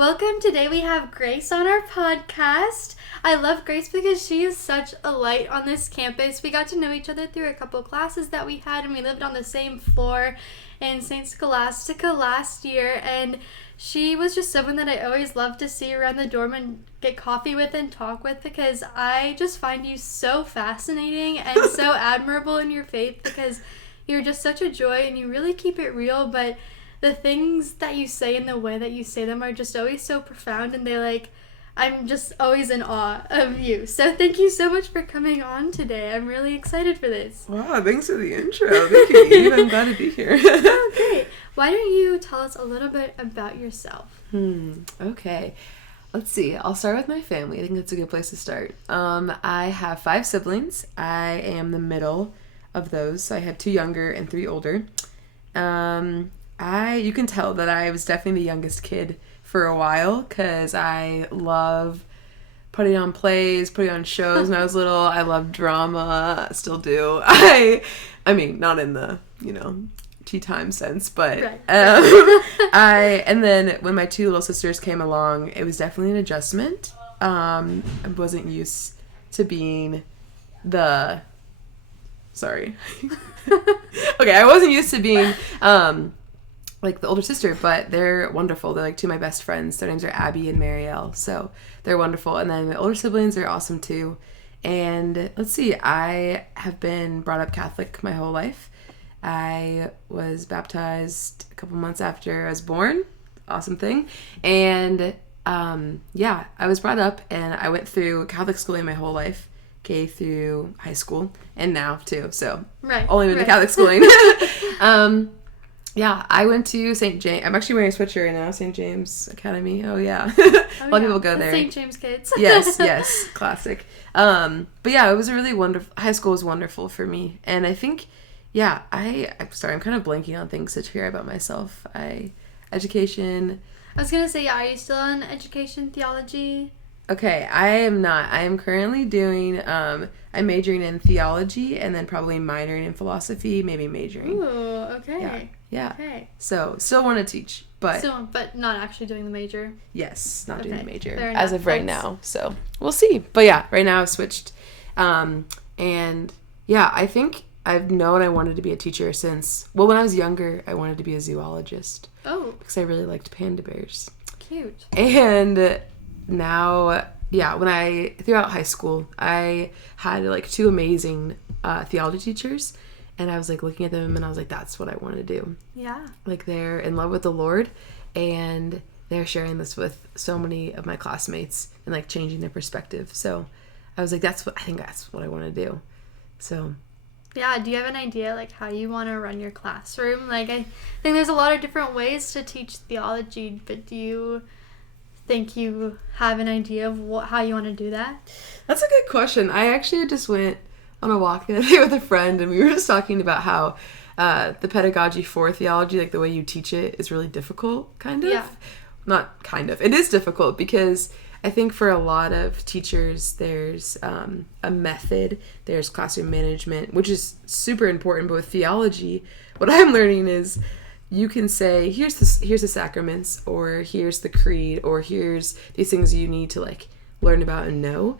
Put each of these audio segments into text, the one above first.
Welcome. Today we have Grace on our podcast. I love Grace because she is such a light on this campus. We got to know each other through a couple classes that we had, and we lived on the same floor in St. Scholastica last year, and she was just someone that I always loved to see around the dorm and get coffee with and talk with, because I just find you so fascinating and so admirable in your faith, because you're just such a joy and you really keep it real, but the things that you say and the way that you say them are just always so profound, and I'm just always in awe of you. So thank you so much for coming on today. I'm really excited for this. Wow, thanks for the intro. Thank you, Eve. I'm glad to be here. Oh, great. Why don't you tell us a little bit about yourself? Okay. Let's see. I'll start with my family. I think that's a good place to start. I have 5 siblings. I am the middle of those. So I have 2 younger and 3 older. You can tell that I was definitely the youngest kid for a while, because I love putting on plays, putting on shows when I was little. I love drama, still do. I mean, not in the, tea time sense, but right. And then when my 2 little sisters came along, it was definitely an adjustment. I wasn't used to being I wasn't used to being like the older sister, but they're wonderful. They're like 2 of my best friends. Their names are Abby and Marielle, so they're wonderful. And then my older siblings are awesome too. And let's see, I have been brought up Catholic my whole life. I was baptized a couple months after I was born. Awesome thing. And I was brought up, and I went through Catholic schooling my whole life, K through high school, and now too. So only been to Catholic schooling. Yeah, I went to St. James. I'm actually wearing a sweatshirt right now. St. James Academy. Oh, yeah. A lot of people go there. St. James kids. Yes. Classic. But yeah, it was a really wonderful... High school was wonderful for me. And I think, I'm sorry, I'm kind of blanking on things to share about myself. Education... I was going to say, are you still in education theology? Okay, I am not. I am currently doing... I'm majoring in theology, and then probably minoring in philosophy, maybe majoring. Ooh, okay. Yeah. Okay. So, still want to teach, but... But not actually doing the major? Yes, not doing the major as of right now. So, we'll see. But yeah, right now I've switched. I think I've known I wanted to be a teacher since... Well, when I was younger, I wanted to be a zoologist. Oh. Because I really liked panda bears. Cute. And now... Yeah, throughout high school, I had 2 amazing theology teachers, and I was looking at them, and I was that's what I want to do. Yeah. They're in love with the Lord, and they're sharing this with so many of my classmates and changing their perspective. So I was that's what I want to do. So. Yeah, do you have an idea how you want to run your classroom? I think there's a lot of different ways to teach theology, but do you think you have an idea of how you want to do that? That's a good question. I actually just went on a walk the other day with a friend, and we were just talking about how the pedagogy for theology, the way you teach it, is really difficult, kind of. Yeah. Not kind of. It is difficult, because I think for a lot of teachers, there's a method, there's classroom management, which is super important, but with theology, what I'm learning is you can say, here's the sacraments, or here's the creed, or here's these things you need to learn about and know.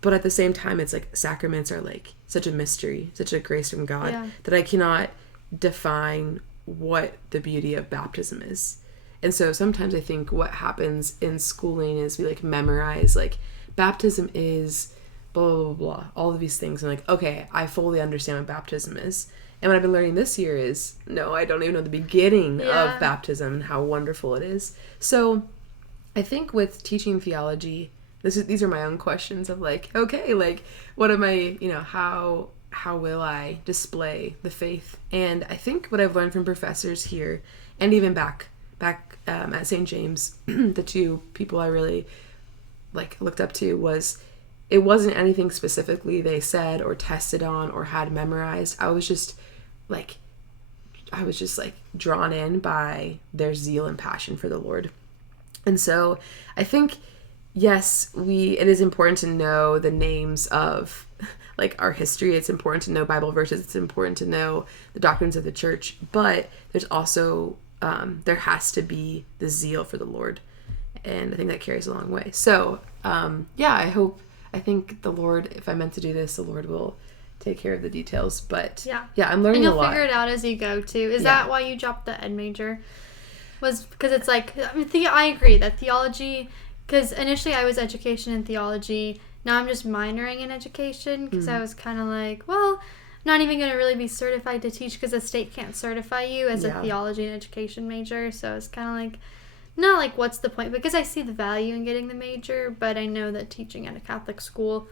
But at the same time, it's sacraments are such a mystery, such a grace from God, that I cannot define what the beauty of baptism is. And so sometimes I think what happens in schooling is we memorize baptism is blah, blah, blah, blah, all of these things. And okay, I fully understand what baptism is. And what I've been learning this year is, no, I don't even know the beginning of baptism and how wonderful it is. So I think with teaching theology, these are my own questions of okay, what am I, how will I display the faith? And I think what I've learned from professors here, and even back at St. James, the 2 people I really looked up to was, it wasn't anything specifically they said or tested on or had memorized. I was just drawn in by their zeal and passion for the Lord. And so I think, yes, it is important to know the names of our history. It's important to know Bible verses. It's important to know the doctrines of the church, but there's also there has to be the zeal for the Lord. And I think that carries a long way. So, I think the Lord, if I'm meant to do this, the Lord will take care of the details. But I'm learning a lot. And you'll figure it out as you go too. Is that why you dropped the ed major? Was because it's like, I agree that theology, because initially I was education and theology. Now I'm just minoring in education because I was kind of like, well, I'm not even going to really be certified to teach because the state can't certify you as a theology and education major. So it's kind of like, not like what's the point, because I see the value in getting the major, but I know that teaching at a Catholic school,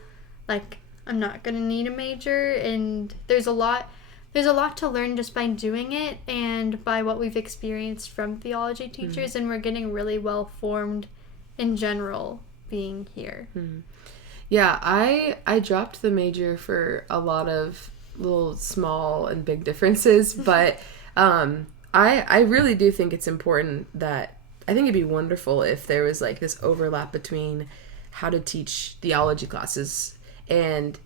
like, I'm not going to need a major, and there's a lot to learn just by doing it and by what we've experienced from theology teachers, and we're getting really well formed in general being here. Yeah, I dropped the major for a lot of little small and big differences, but I really do think it's important that, I think it'd be wonderful if there was like this overlap between how to teach theology classes. And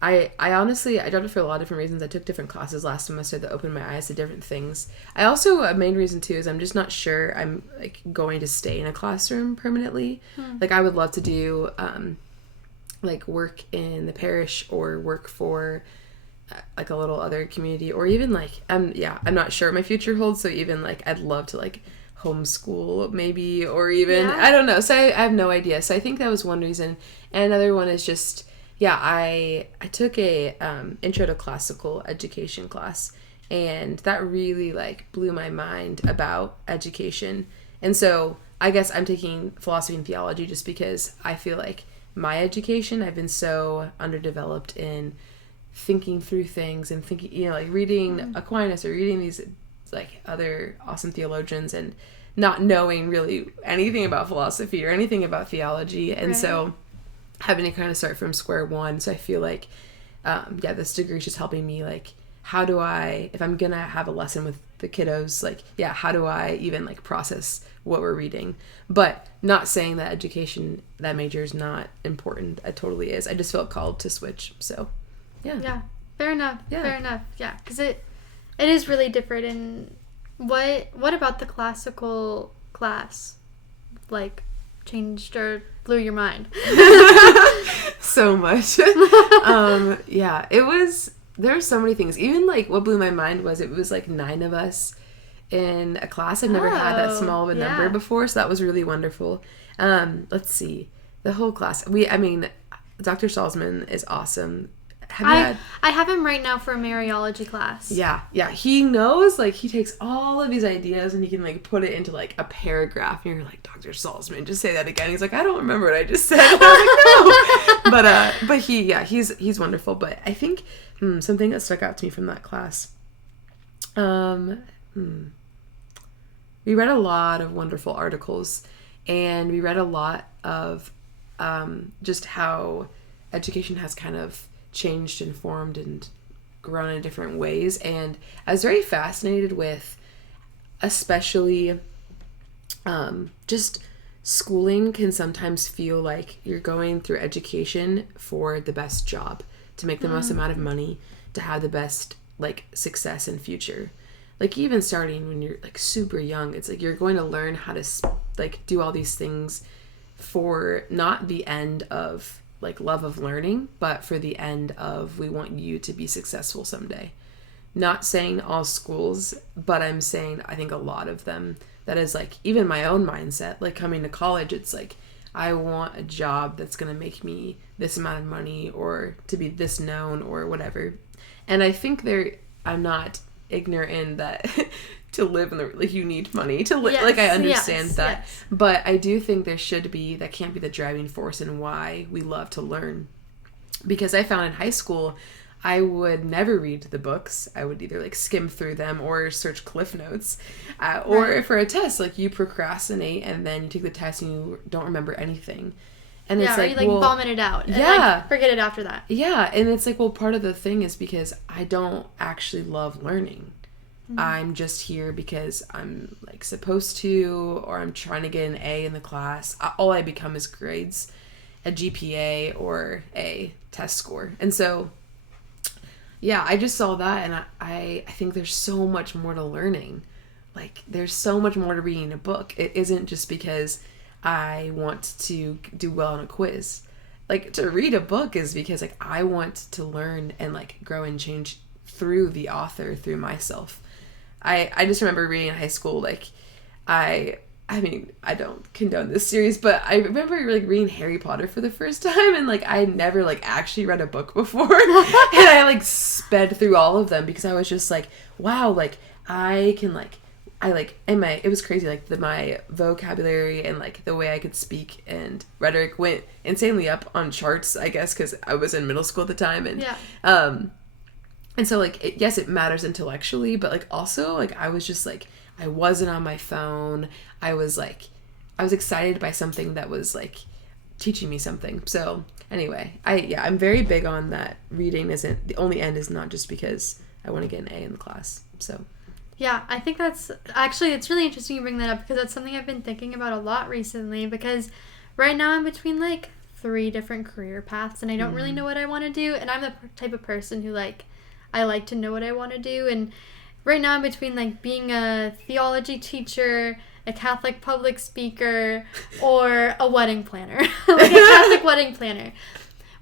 I honestly, I dropped it for a lot of different reasons. I took different classes last semester that opened my eyes to different things. I also, a main reason too, is I'm just not sure I'm like going to stay in a classroom permanently. Like I would love to do like work in the parish or work for like a little other community, or even like, I'm not sure what my future holds. So even like, I'd love to like homeschool maybe, or even I don't know, so I have no idea. So I think that was one reason. And another one is just I took a intro to classical education class, and that really like blew my mind about education. And so I guess I'm taking philosophy and theology just because I feel like my education, I've been so underdeveloped in thinking through things and thinking, like reading Aquinas or reading these like other awesome theologians and not knowing really anything about philosophy or anything about theology. And so having to kind of start from square one. So I feel like, this degree is just helping me, like, how do I, if I'm going to have a lesson with the kiddos, like, how do I even like process what we're reading? But not saying that education, that major is not important. It totally is. I just felt called to switch. So, yeah. Fair enough. Yeah. Because it is really different. And what about the classical class, like, changed or blew your mind? So much. It was, there were so many things. Even like what blew my mind was it was like 9 of us in a class. I've never had that small of a number before, so that was really wonderful. Let's see, the whole class. Dr. Salzman is awesome. I have him right now for a Mariology class. Yeah. He knows, like, he takes all of these ideas and he can, like, put it into, like, a paragraph. And you're like, Dr. Salzman, just say that again. He's like, I don't remember what I just said. I was like, no. But he's wonderful. But I think something that stuck out to me from that class, we read a lot of wonderful articles, and we read a lot of just how education has kind of changed and formed and grown in different ways. And I was very fascinated with especially just schooling can sometimes feel like you're going through education for the best job, to make the most amount of money, to have the best like success and future. Like even starting when you're like super young, it's like you're going to learn how to like do all these things for not the end of like love of learning, but for the end of, we want you to be successful someday. Not saying all schools, but I'm saying I think a lot of them, that is like even my own mindset, like coming to college, it's like I want a job that's going to make me this amount of money or to be this known or whatever. And I think I'm not ignorant in that to live in the, like, you need money to live. Yes, like, I understand that. Yes. But I do think there should be, that can't be the driving force in why we love to learn. Because I found in high school, I would never read the books. I would either, like, skim through them or search Cliff Notes. Or for a test, like, you procrastinate and then you take the test and you don't remember anything. And it's like, or you, like, vomit it out. And, like, forget it after that. Yeah, and it's like, well, part of the thing is because I don't actually love learning. I'm just here because I'm like supposed to, or I'm trying to get an A in the class. All I become is grades, a GPA, or a test score. And so, I just saw that, and I think there's so much more to learning. Like, there's so much more to reading a book. It isn't just because I want to do well on a quiz. Like, to read a book is because, like, I want to learn and, like, grow and change through the author, through myself. I just remember reading in high school, like, I mean, I don't condone this series, but I remember, like, reading Harry Potter for the first time, and, like, I had never, like, actually read a book before, and I, like, sped through all of them, because I was just like, wow, like, I can, like, and it was crazy, like, my vocabulary and, like, the way I could speak and rhetoric went insanely up on charts, I guess, because I was in middle school at the time, and, and so, like, yes, it matters intellectually, but, like, also, like, I was just, like, I wasn't on my phone. I was excited by something that was, like, teaching me something. So anyway, I'm very big on that. Reading isn't the only end, is not just because I want to get an A in the class. So yeah, I think that's actually, it's really interesting you bring that up, because that's something I've been thinking about a lot recently, because right now I'm between, like, 3 different career paths, and I don't really know what I want to do, and I'm the type of person who, like, I like to know what I want to do, and right now I'm between, like, being a theology teacher, a Catholic public speaker, or a wedding planner. Like, a Catholic wedding planner.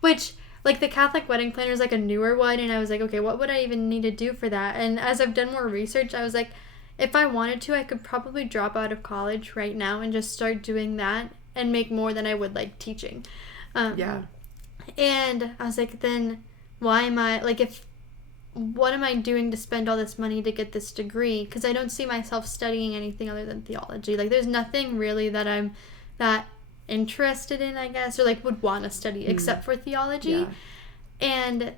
Which, like, the Catholic wedding planner is, like, a newer one, and I was like, okay, what would I even need to do for that? And as I've done more research, I was like, if I wanted to, I could probably drop out of college right now and just start doing that and make more than I would, like, teaching. And I was like, then why am I, like, what am I doing to spend all this money to get this degree? Because I don't see myself studying anything other than theology. Like, there's nothing really that I'm that interested in, I guess, or, like, would want to study except for theology. Yeah. And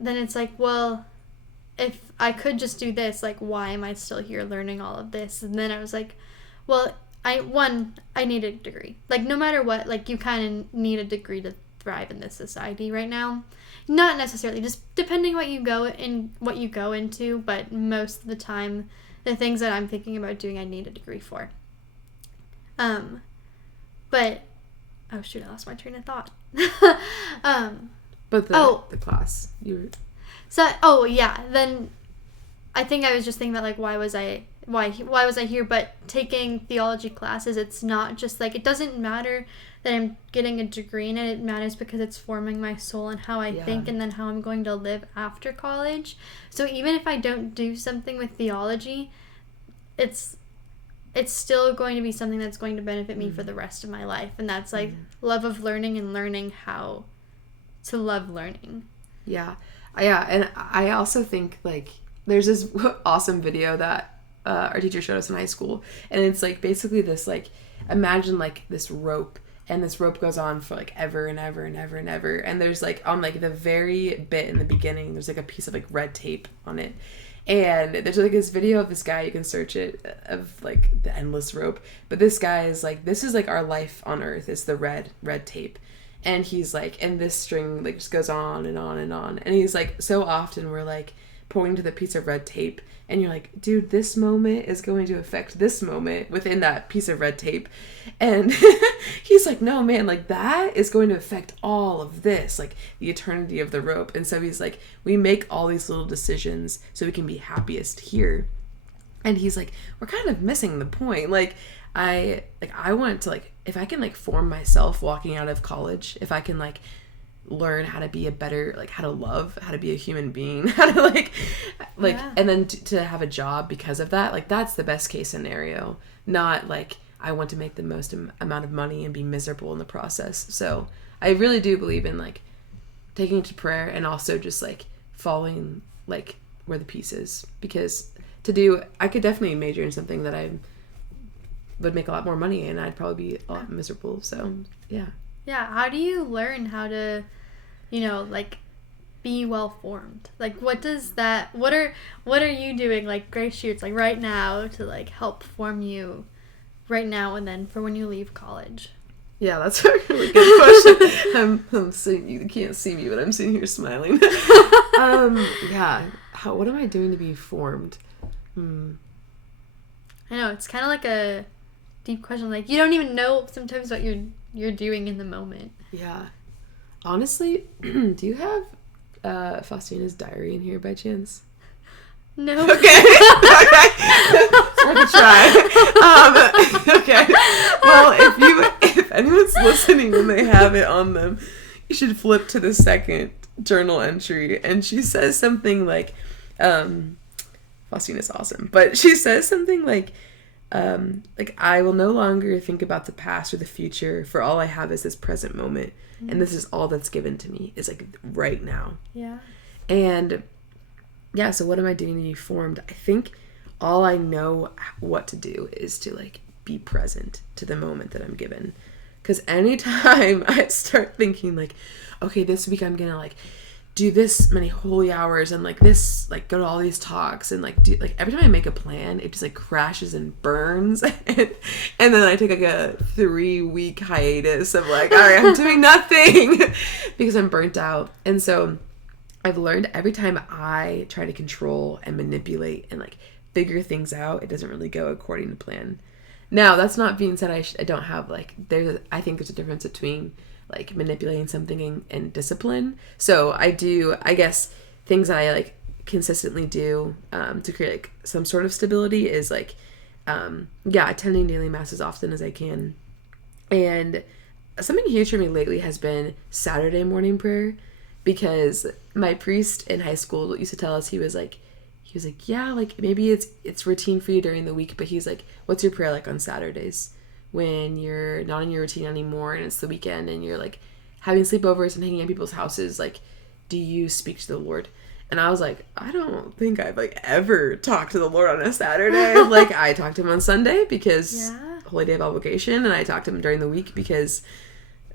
then it's like, well, if I could just do this, like, why am I still here learning all of this? And then I was like, well, I need a degree. Like, no matter what, like, you kind of need a degree to thrive in this society right now. Not necessarily, just depending what you go into, but most of the time, the things that I'm thinking about doing, I need a degree for. But, oh shoot, I lost my train of thought. But the class, then I think I was just thinking about, like, why was I here? But taking theology classes, it's not just, like, it doesn't matter that I'm getting a degree in it. It matters because it's forming my soul and how I think, and then how I'm going to live after college. So even if I don't do something with theology, it's still going to be something that's going to benefit me for the rest of my life. And that's, like, love of learning and learning how to love learning. Yeah. And I also think, like, there's this awesome video that our teacher showed us in high school, and it's, like, basically this, like, imagine, like, this rope, and this rope goes on for, like, ever and ever and ever and ever, and there's, like, on, like, the very bit in the beginning, there's, like, a piece of, like, red tape on it, and there's, like, this video of this guy, you can search it, of, like, the endless rope, but this guy is, like, this is, like, our life on earth, it's the red tape, and he's, like, and this string, like, just goes on and on and on, and he's, like, so often we're, like, pointing to the piece of red tape, and you're like, dude, this moment is going to affect this moment within that piece of red tape. And he's like, no, man, like, that is going to affect all of this, like, the eternity of the rope. And so he's like, we make all these little decisions so we can be happiest here. And he's like, we're kind of missing the point. Like, I want to, like, if I can, like, form myself walking out of college, if I can, like, learn how to be a better, like, how to love, how to be a human being, how to, like, and then to have a job because of that, like, that's the best case scenario. Not, like, I want to make the most amount of money and be miserable in the process. So I really do believe in, like, taking it to prayer, and also just, like, following, like, where the peace is, because I could definitely major in something that I would make a lot more money, and I'd probably be a lot miserable. So yeah. How do you learn how to, like, be well formed? Like, what are you doing, like, Grace Sheets, like, right now to, like, help form you right now and then for when you leave college? Yeah, that's a really good question. I'm sitting, you can't see me, but I'm sitting here smiling. What am I doing to be formed? I know, it's kind of like a deep question. Like, you don't even know sometimes what you're doing in the moment. Yeah. Honestly, do you have Faustina's diary in here by chance? No. Okay. I could try. Okay. Well, if anyone's listening and they have it on them, you should flip to the second journal entry. And she says something like, Faustina's awesome, but she says something like, I will no longer think about the past or the future, for all I have is this present moment. Mm-hmm. And this is all that's given to me, is like right now. Yeah. And yeah, so what am I doing to be formed? I think all I know what to do is to like be present to the moment that I'm given. Because anytime I start thinking like, okay, this week I'm gonna like do this many holy hours and like this, like go to all these talks and like do, like every time I make a plan, it just like crashes and burns. and then I take like a 3-week hiatus of like, all right, I'm doing nothing because I'm burnt out. And so I've learned every time I try to control and manipulate and like figure things out, it doesn't really go according to plan. Now, that's not being said I don't have like, I think there's a difference between like manipulating something and discipline. So I guess things that I like consistently do to create like some sort of stability is like, attending daily mass as often as I can. And something huge for me lately has been Saturday morning prayer, because my priest in high school used to tell us, he was like, yeah, like maybe it's routine for you during the week, but he's like, what's your prayer like on Saturdays when you're not in your routine anymore and it's the weekend and you're like having sleepovers and hanging at people's houses? Like, do you speak to the Lord? And I was like, I don't think I've like ever talked to the Lord on a Saturday. Like, I talked to him on Sunday because Holy Day of Obligation, and I talked to him during the week because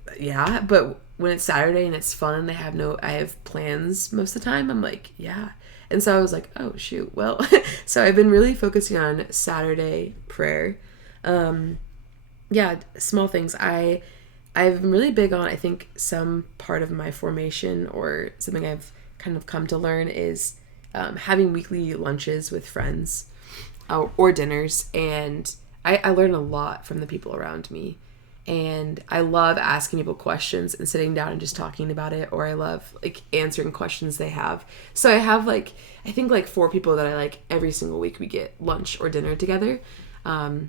but when it's Saturday and it's fun and I have plans most of the time, I'm like, yeah. And so I was like, oh shoot, well, so I've been really focusing on Saturday prayer. Small things. I've been really big on, I think some part of my formation or something I've kind of come to learn is having weekly lunches with friends or dinners. And I learn a lot from the people around me. And I love asking people questions and sitting down and just talking about it, or I love like answering questions they have. So I have like, I think like 4 people that I like every single week we get lunch or dinner together,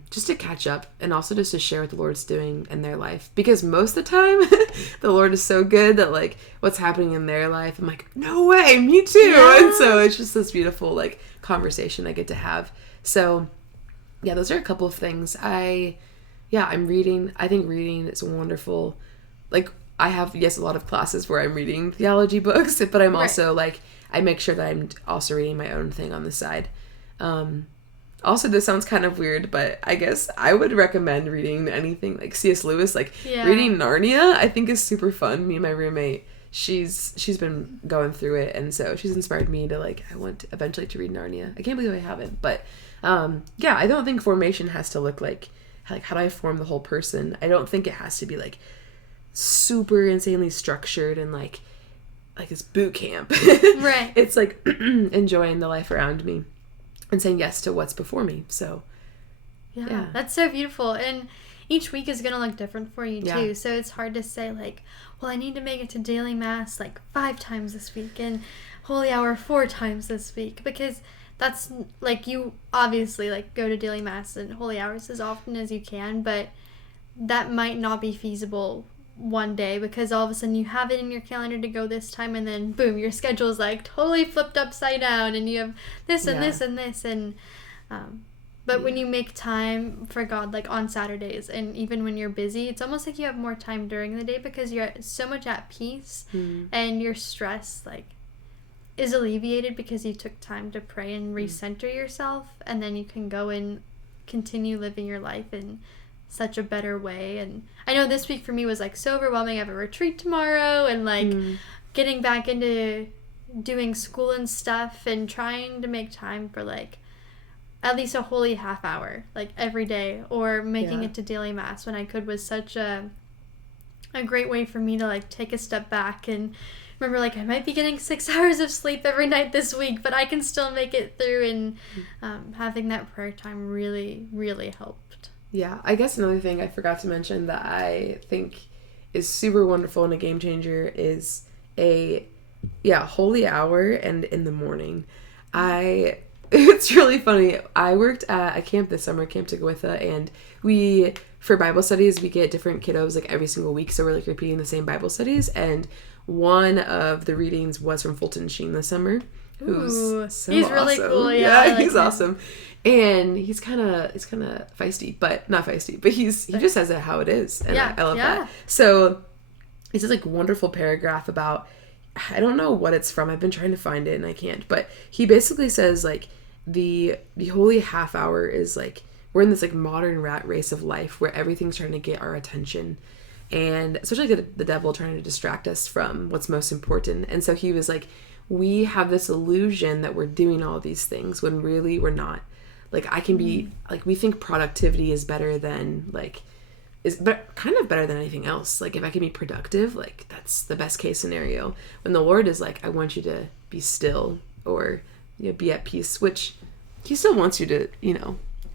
just to catch up and also just to share what the Lord's doing in their life. Because most of the time the Lord is so good that like what's happening in their life, I'm like, no way, me too. Yeah. And so it's just this beautiful like conversation I get to have. So yeah, those are a couple of things. I'm reading. I think reading is wonderful. Like, I have, a lot of classes where I'm reading theology books, but I'm also, like, I make sure that I'm also reading my own thing on the side. Also, this sounds kind of weird, but I guess I would recommend reading anything, like C.S. Lewis. Like, reading Narnia, I think is super fun. Me and my roommate, she's been going through it, and so she's inspired me to, like, I want eventually to read Narnia. I can't believe I haven't, but, I don't think formation has to look like how do I form the whole person? I don't think it has to be like super insanely structured and like this boot camp. Right. It's like enjoying the life around me and saying yes to what's before me. So yeah. That's so beautiful. And each week is gonna look different for you too. So it's hard to say like, well, I need to make it to daily mass like 5 times this week and holy hour 4 times this week, because that's like, you obviously like go to daily mass and holy hours as often as you can, but that might not be feasible one day because all of a sudden you have it in your calendar to go this time and then boom, your schedule is like totally flipped upside down and you have this and this and this and but when you make time for God like on Saturdays and even when you're busy, it's almost like you have more time during the day because you're so much at peace and your stress like is alleviated because you took time to pray and recenter yourself, and then you can go and continue living your life in such a better way. And I know this week for me was like so overwhelming. I have a retreat tomorrow and like getting back into doing school and stuff and trying to make time for like at least a holy half hour like every day, or making it to daily mass when I could was such a great way for me to like take a step back and remember, like, I might be getting 6 hours of sleep every night this week, but I can still make it through, and having that prayer time really, really helped. Yeah, I guess another thing I forgot to mention that I think is super wonderful and a game changer is a holy hour and in the morning. it's really funny. I worked at a camp this summer, Camp Tigawitha, and for Bible studies, we get different kiddos like every single week. So we're like repeating the same Bible studies. And one of the readings was from Fulton Sheen this summer. He's really cool. Yeah, he's awesome. And he's kind of feisty, but not feisty, but he just says it how it is. And I love that. So it's this like wonderful paragraph about, I don't know what it's from. I've been trying to find it and I can't. But he basically says like the holy half hour is like, we're in this like modern rat race of life where everything's trying to get our attention. And especially the devil trying to distract us from what's most important. And so he was like, we have this illusion that we're doing all these things when really we're not. Like I can be like, we think productivity is better than like, kind of better than anything else. Like if I can be productive, like that's the best case scenario. When the Lord is like, I want you to be still or be at peace, which he still wants you to,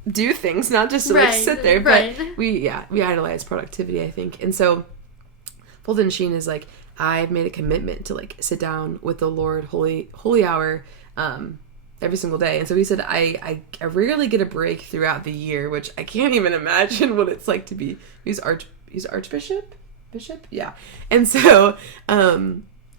do things, not just to like sit there. But we idolize productivity, I think. And so Fulton Sheen is like, I've made a commitment to like sit down with the Lord holy hour every single day. And so he said, I rarely get a break throughout the year, which I can't even imagine what it's like to be. He's Archbishop? Bishop? Yeah. And so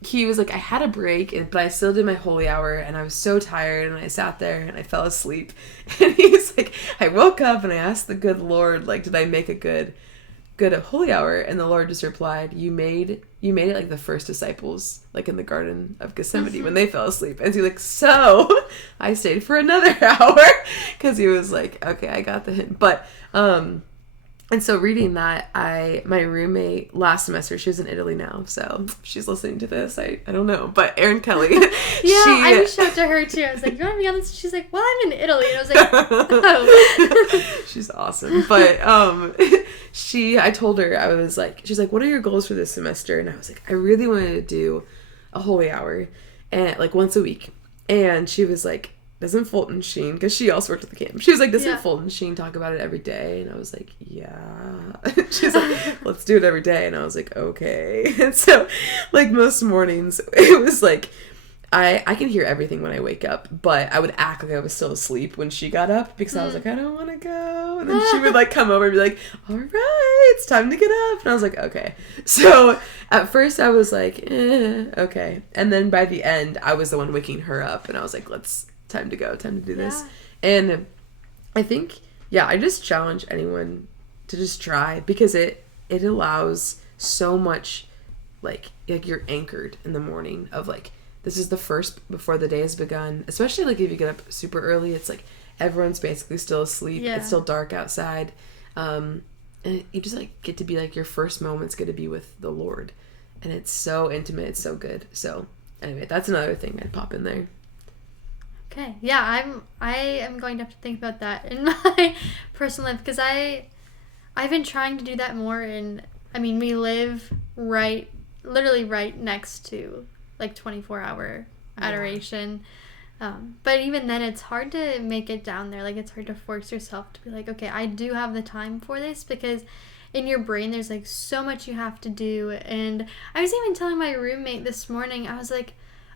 he was like, I had a break, but I still did my holy hour, and I was so tired, and I sat there, and I fell asleep. And he's like, I woke up, and I asked the good Lord, like, did I make a good holy hour? And the Lord just replied, you made it like the first disciples, like in the Garden of Gethsemane when they fell asleep. And he's like, so I stayed for another hour because he was like, okay, I got the hint. But and so reading that, my roommate last semester, she was in Italy now, so if she's listening to this, I don't know, but Erin Kelly. I reached out to her too. I was like, you want to be on this? She's like, well, I'm in Italy. And I was like, oh. She's awesome. But I told her, I was like, she's like, what are your goals for this semester? And I was like, I really wanted to do a holy hour and like once a week. And she was like, doesn't Fulton Sheen, because she also worked at the camp, she was like, doesn't Fulton Sheen talk about it every day? And I was like, yeah. She's like, let's do it every day. And I was like, okay. And so like most mornings it was like I can hear everything when I wake up, but I would act like I was still asleep when she got up because I was like, I don't want to go. And then she would like come over and be like, all right, it's time to get up. And I was like, okay. So at first I was like, okay. And then by the end I was the one waking her up, and I was like, time to go, time to do this. And I think, I just challenge anyone to just try, because it allows so much like you're anchored in the morning of like, this is the first before the day has begun, especially like if you get up super early, it's like everyone's basically still asleep. It's still dark outside. And you just like get to be like, your first moment's going to be with the Lord, and it's so intimate. It's so good. So anyway, that's another thing I'd pop in there. Okay. Yeah, I am going to have to think about that in my personal life, because I've been trying to do that more. We live literally right next to like 24-hour adoration. But even then it's hard to make it down there. Like it's hard to force yourself to be like, okay, I do have the time for this, because in your brain there's like so much you have to do. And I was even telling my roommate this morning, I was like,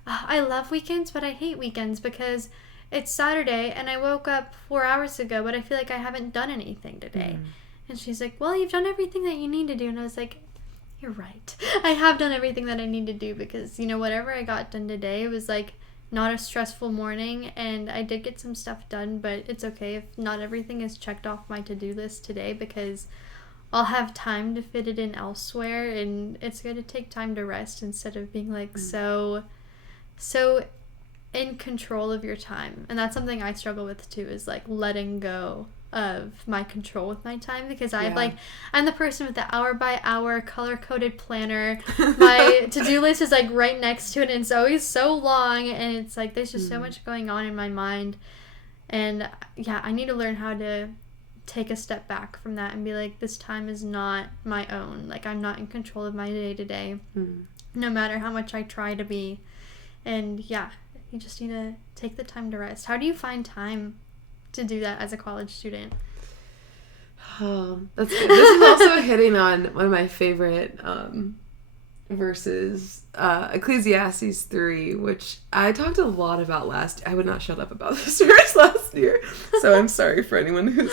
I love weekends, but I hate weekends because it's Saturday and I woke up 4 hours ago, but I feel like I haven't done anything today. And she's like, well, you've done everything that you need to do. And I was like, you're right. I have done everything that I need to do, because, whatever I got done today, it was like not a stressful morning, and I did get some stuff done, but it's okay if not everything is checked off my to-do list today, because I'll have time to fit it in elsewhere, and it's going to take time to rest instead of being like so in control of your time. And that's something I struggle with too, is like letting go of my control with my time, because I'm the person with the hour by hour color coded planner. My to-do list is like right next to it, and it's always so long, and it's like there's just so much going on in my mind. And I need to learn how to take a step back from that and be like, this time is not my own. Like I'm not in control of my day-to-day, no matter how much I try to be. And you just need to take the time to rest. How do you find time to do that as a college student? Oh, that's good. This is also hitting on one of my favorite versus Ecclesiastes 3, which I talked a lot about I would not shut up about this verse last year. So I'm sorry for anyone who's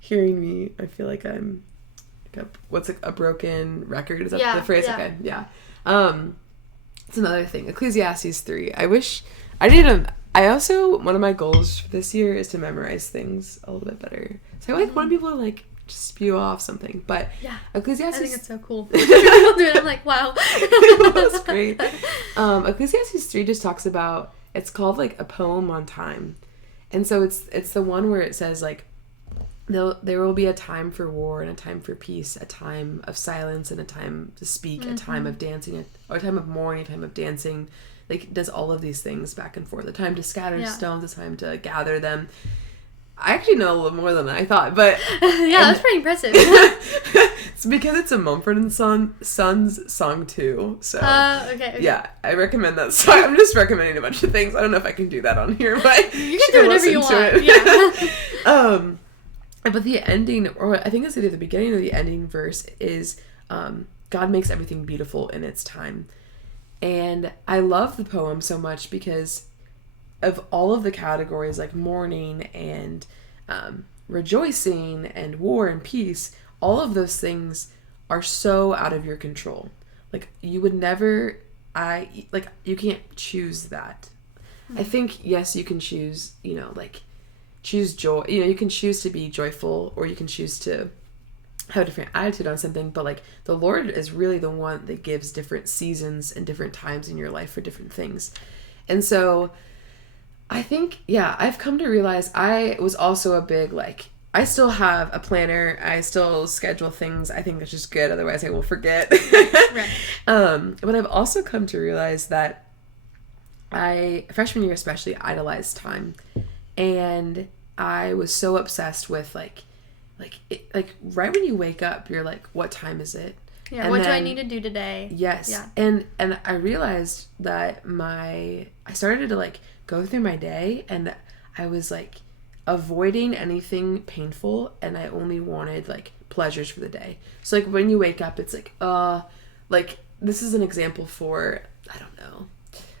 hearing me. I feel like I'm a broken record? Is that the phrase? Yeah. Okay, yeah. It's another thing. Ecclesiastes 3. One of my goals for this year is to memorize things a little bit better. So I want people to like just spew off something. But Ecclesiastes, I think it's so cool. People do it. I'm like, wow. That's great. Ecclesiastes 3 just talks about, it's called like a poem on time. And so it's the one where it says like, there will be a time for war and a time for peace, a time of silence and a time to speak, a time of dancing, or a time of mourning, a time of dancing. Like, it does all of these things back and forth. A time to scatter stones, a time to gather them. I actually know a little more than I thought, but... that's pretty impressive. It's because it's a Mumford & Sons song, too. So, okay. Yeah, I recommend that song. I'm just recommending a bunch of things. I don't know if I can do that on here, but... You can do whatever you want, yeah. But the ending, or I think it's either the beginning or the ending verse, is God makes everything beautiful in its time. And I love the poem so much because of all of the categories like mourning and rejoicing and war and peace, all of those things are so out of your control. Like, you would never, you can't choose that. I think, yes, you can choose, choose joy. You can choose to be joyful, or you can choose to have a different attitude on something, but like, the Lord is really the one that gives different seasons and different times in your life for different things. And so I think, I've come to realize I was also a big, I still have a planner. I still schedule things. I think it's just good. Otherwise I will forget. Right. But I've also come to realize that freshman year especially, idolized time. And I was so obsessed with right when you wake up, you're like, what time is it? Yeah. And what then, do I need to do today? Yes. Yeah. And I realized that I started to go through my day, and I was avoiding anything painful, and I only wanted pleasures for the day. So when you wake up, it's this is an example for, I don't know.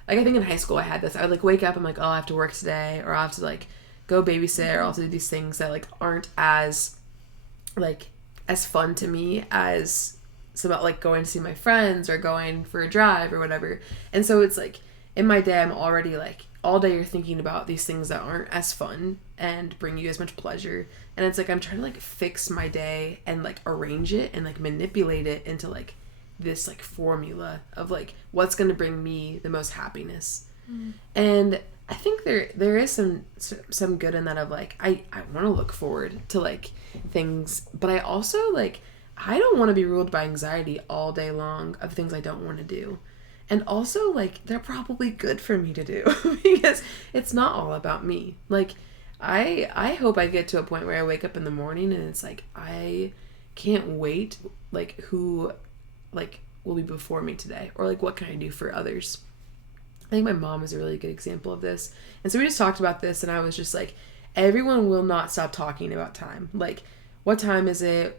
I think in high school I had this. I would wake up, I'm like, oh, I have to work today, or I have to go babysit, or I'll do these things that aren't as as fun to me as about going to see my friends or going for a drive or whatever. And so it's in my day, I'm already all day you're thinking about these things that aren't as fun and bring you as much pleasure. And it's I'm trying to fix my day and arrange it and manipulate it into this formula of what's going to bring me the most happiness. And I think there is some good in that of I want to look forward to things, but I also I don't want to be ruled by anxiety all day long of things I don't want to do. And also they're probably good for me to do because it's not all about me. I hope I get to a point where I wake up in the morning and it's I can't wait who will be before me today, or what can I do for others. I think my mom is a really good example of this. And so we just talked about this, and I was just everyone will not stop talking about time. What time is it?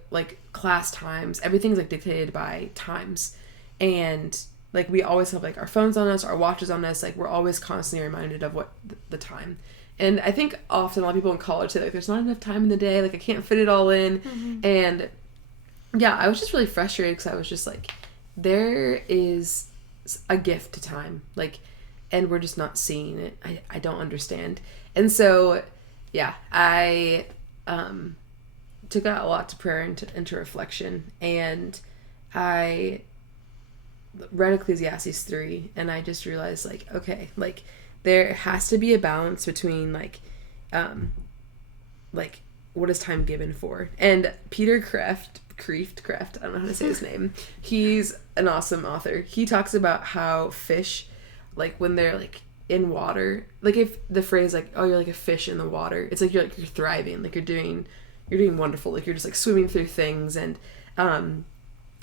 Class times. Everything's dictated by times. And we always have our phones on us, our watches on us. We're always constantly reminded of what the time. And I think often a lot of people in college say there's not enough time in the day. I can't fit it all in. Mm-hmm. And yeah, I was just really frustrated because I was just there is a gift to time. And we're just not seeing it. I don't understand. And so, yeah, I took out a lot to prayer into reflection. And I read Ecclesiastes 3, and I just realized, okay, there has to be a balance between, what is time given for? And Peter Kreeft, I don't know how to say his name. He's an awesome author. He talks about how fish, when they're in water, if the phrase oh, you're like a fish in the water, it's you're thriving, you're doing wonderful, you're just swimming through things. And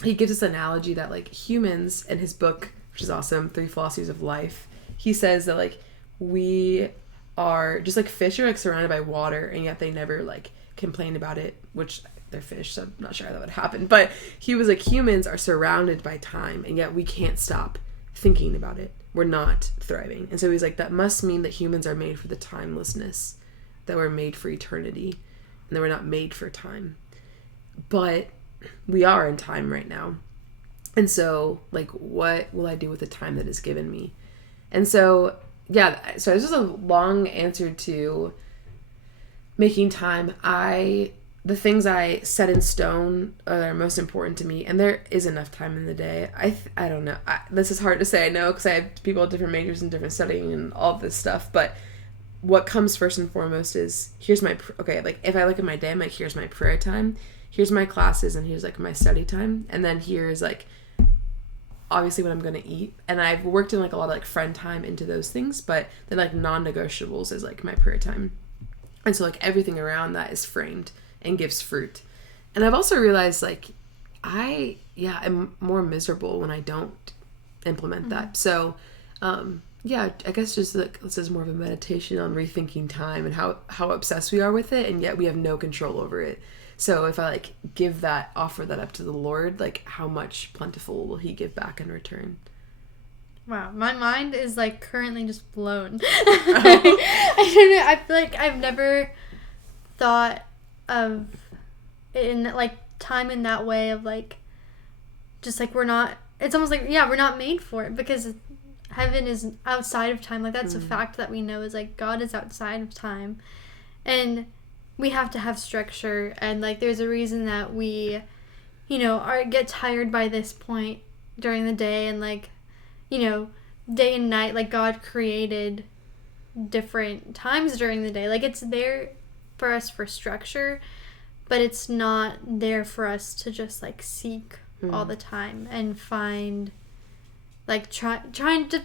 he gives this analogy that humans, in his book, which is awesome, 3 Philosophies of Life, he says that we are just fish are surrounded by water, and yet they never complain about it, which they're fish, so I'm not sure how that would happen. But he was like, humans are surrounded by time, and yet we can't stop thinking about it. We're not thriving. And so he's like, that must mean that humans are made for the timelessness, that we're made for eternity, and that we're not made for time. But we are in time right now. And so, like, what will I do with the time that is given me? And so, yeah, so this is a long answer to making time. The things I set in stone are most important to me, and there is enough time in the day. I don't know. This is hard to say, I know, because I have people with different majors and different studying and all this stuff, but what comes first and foremost is, like, if I look at my day, I'm like, here's my prayer time, here's my classes, and here's, like, my study time, and then here's, like, obviously what I'm going to eat. And I've worked in, like, a lot of, like, friend time into those things, but then, like, non-negotiables is, like, my prayer time. And so, like, everything around that is framed and gives fruit. And I've also realized, like, I'm more miserable when I don't implement that. So, I guess just, like, this is more of a meditation on rethinking time and how obsessed we are with it, and yet we have no control over it. So if I, like, offer that up to the Lord, like, how much plentiful will he give back in return? Wow, my mind is, like, currently just blown. I don't know, I feel like I've never thought of it in, like, time in that way of, like, just, like, it's almost like, we're not made for it, because heaven is outside of time. Like, that's a fact that we know, is, like, God is outside of time, and we have to have structure, and, like, there's a reason that we, get tired by this point during the day, and, like, day and night, like, God created different times during the day. Like, it's there for us for structure, but it's not there for us to just, like, seek all the time and find, like, trying to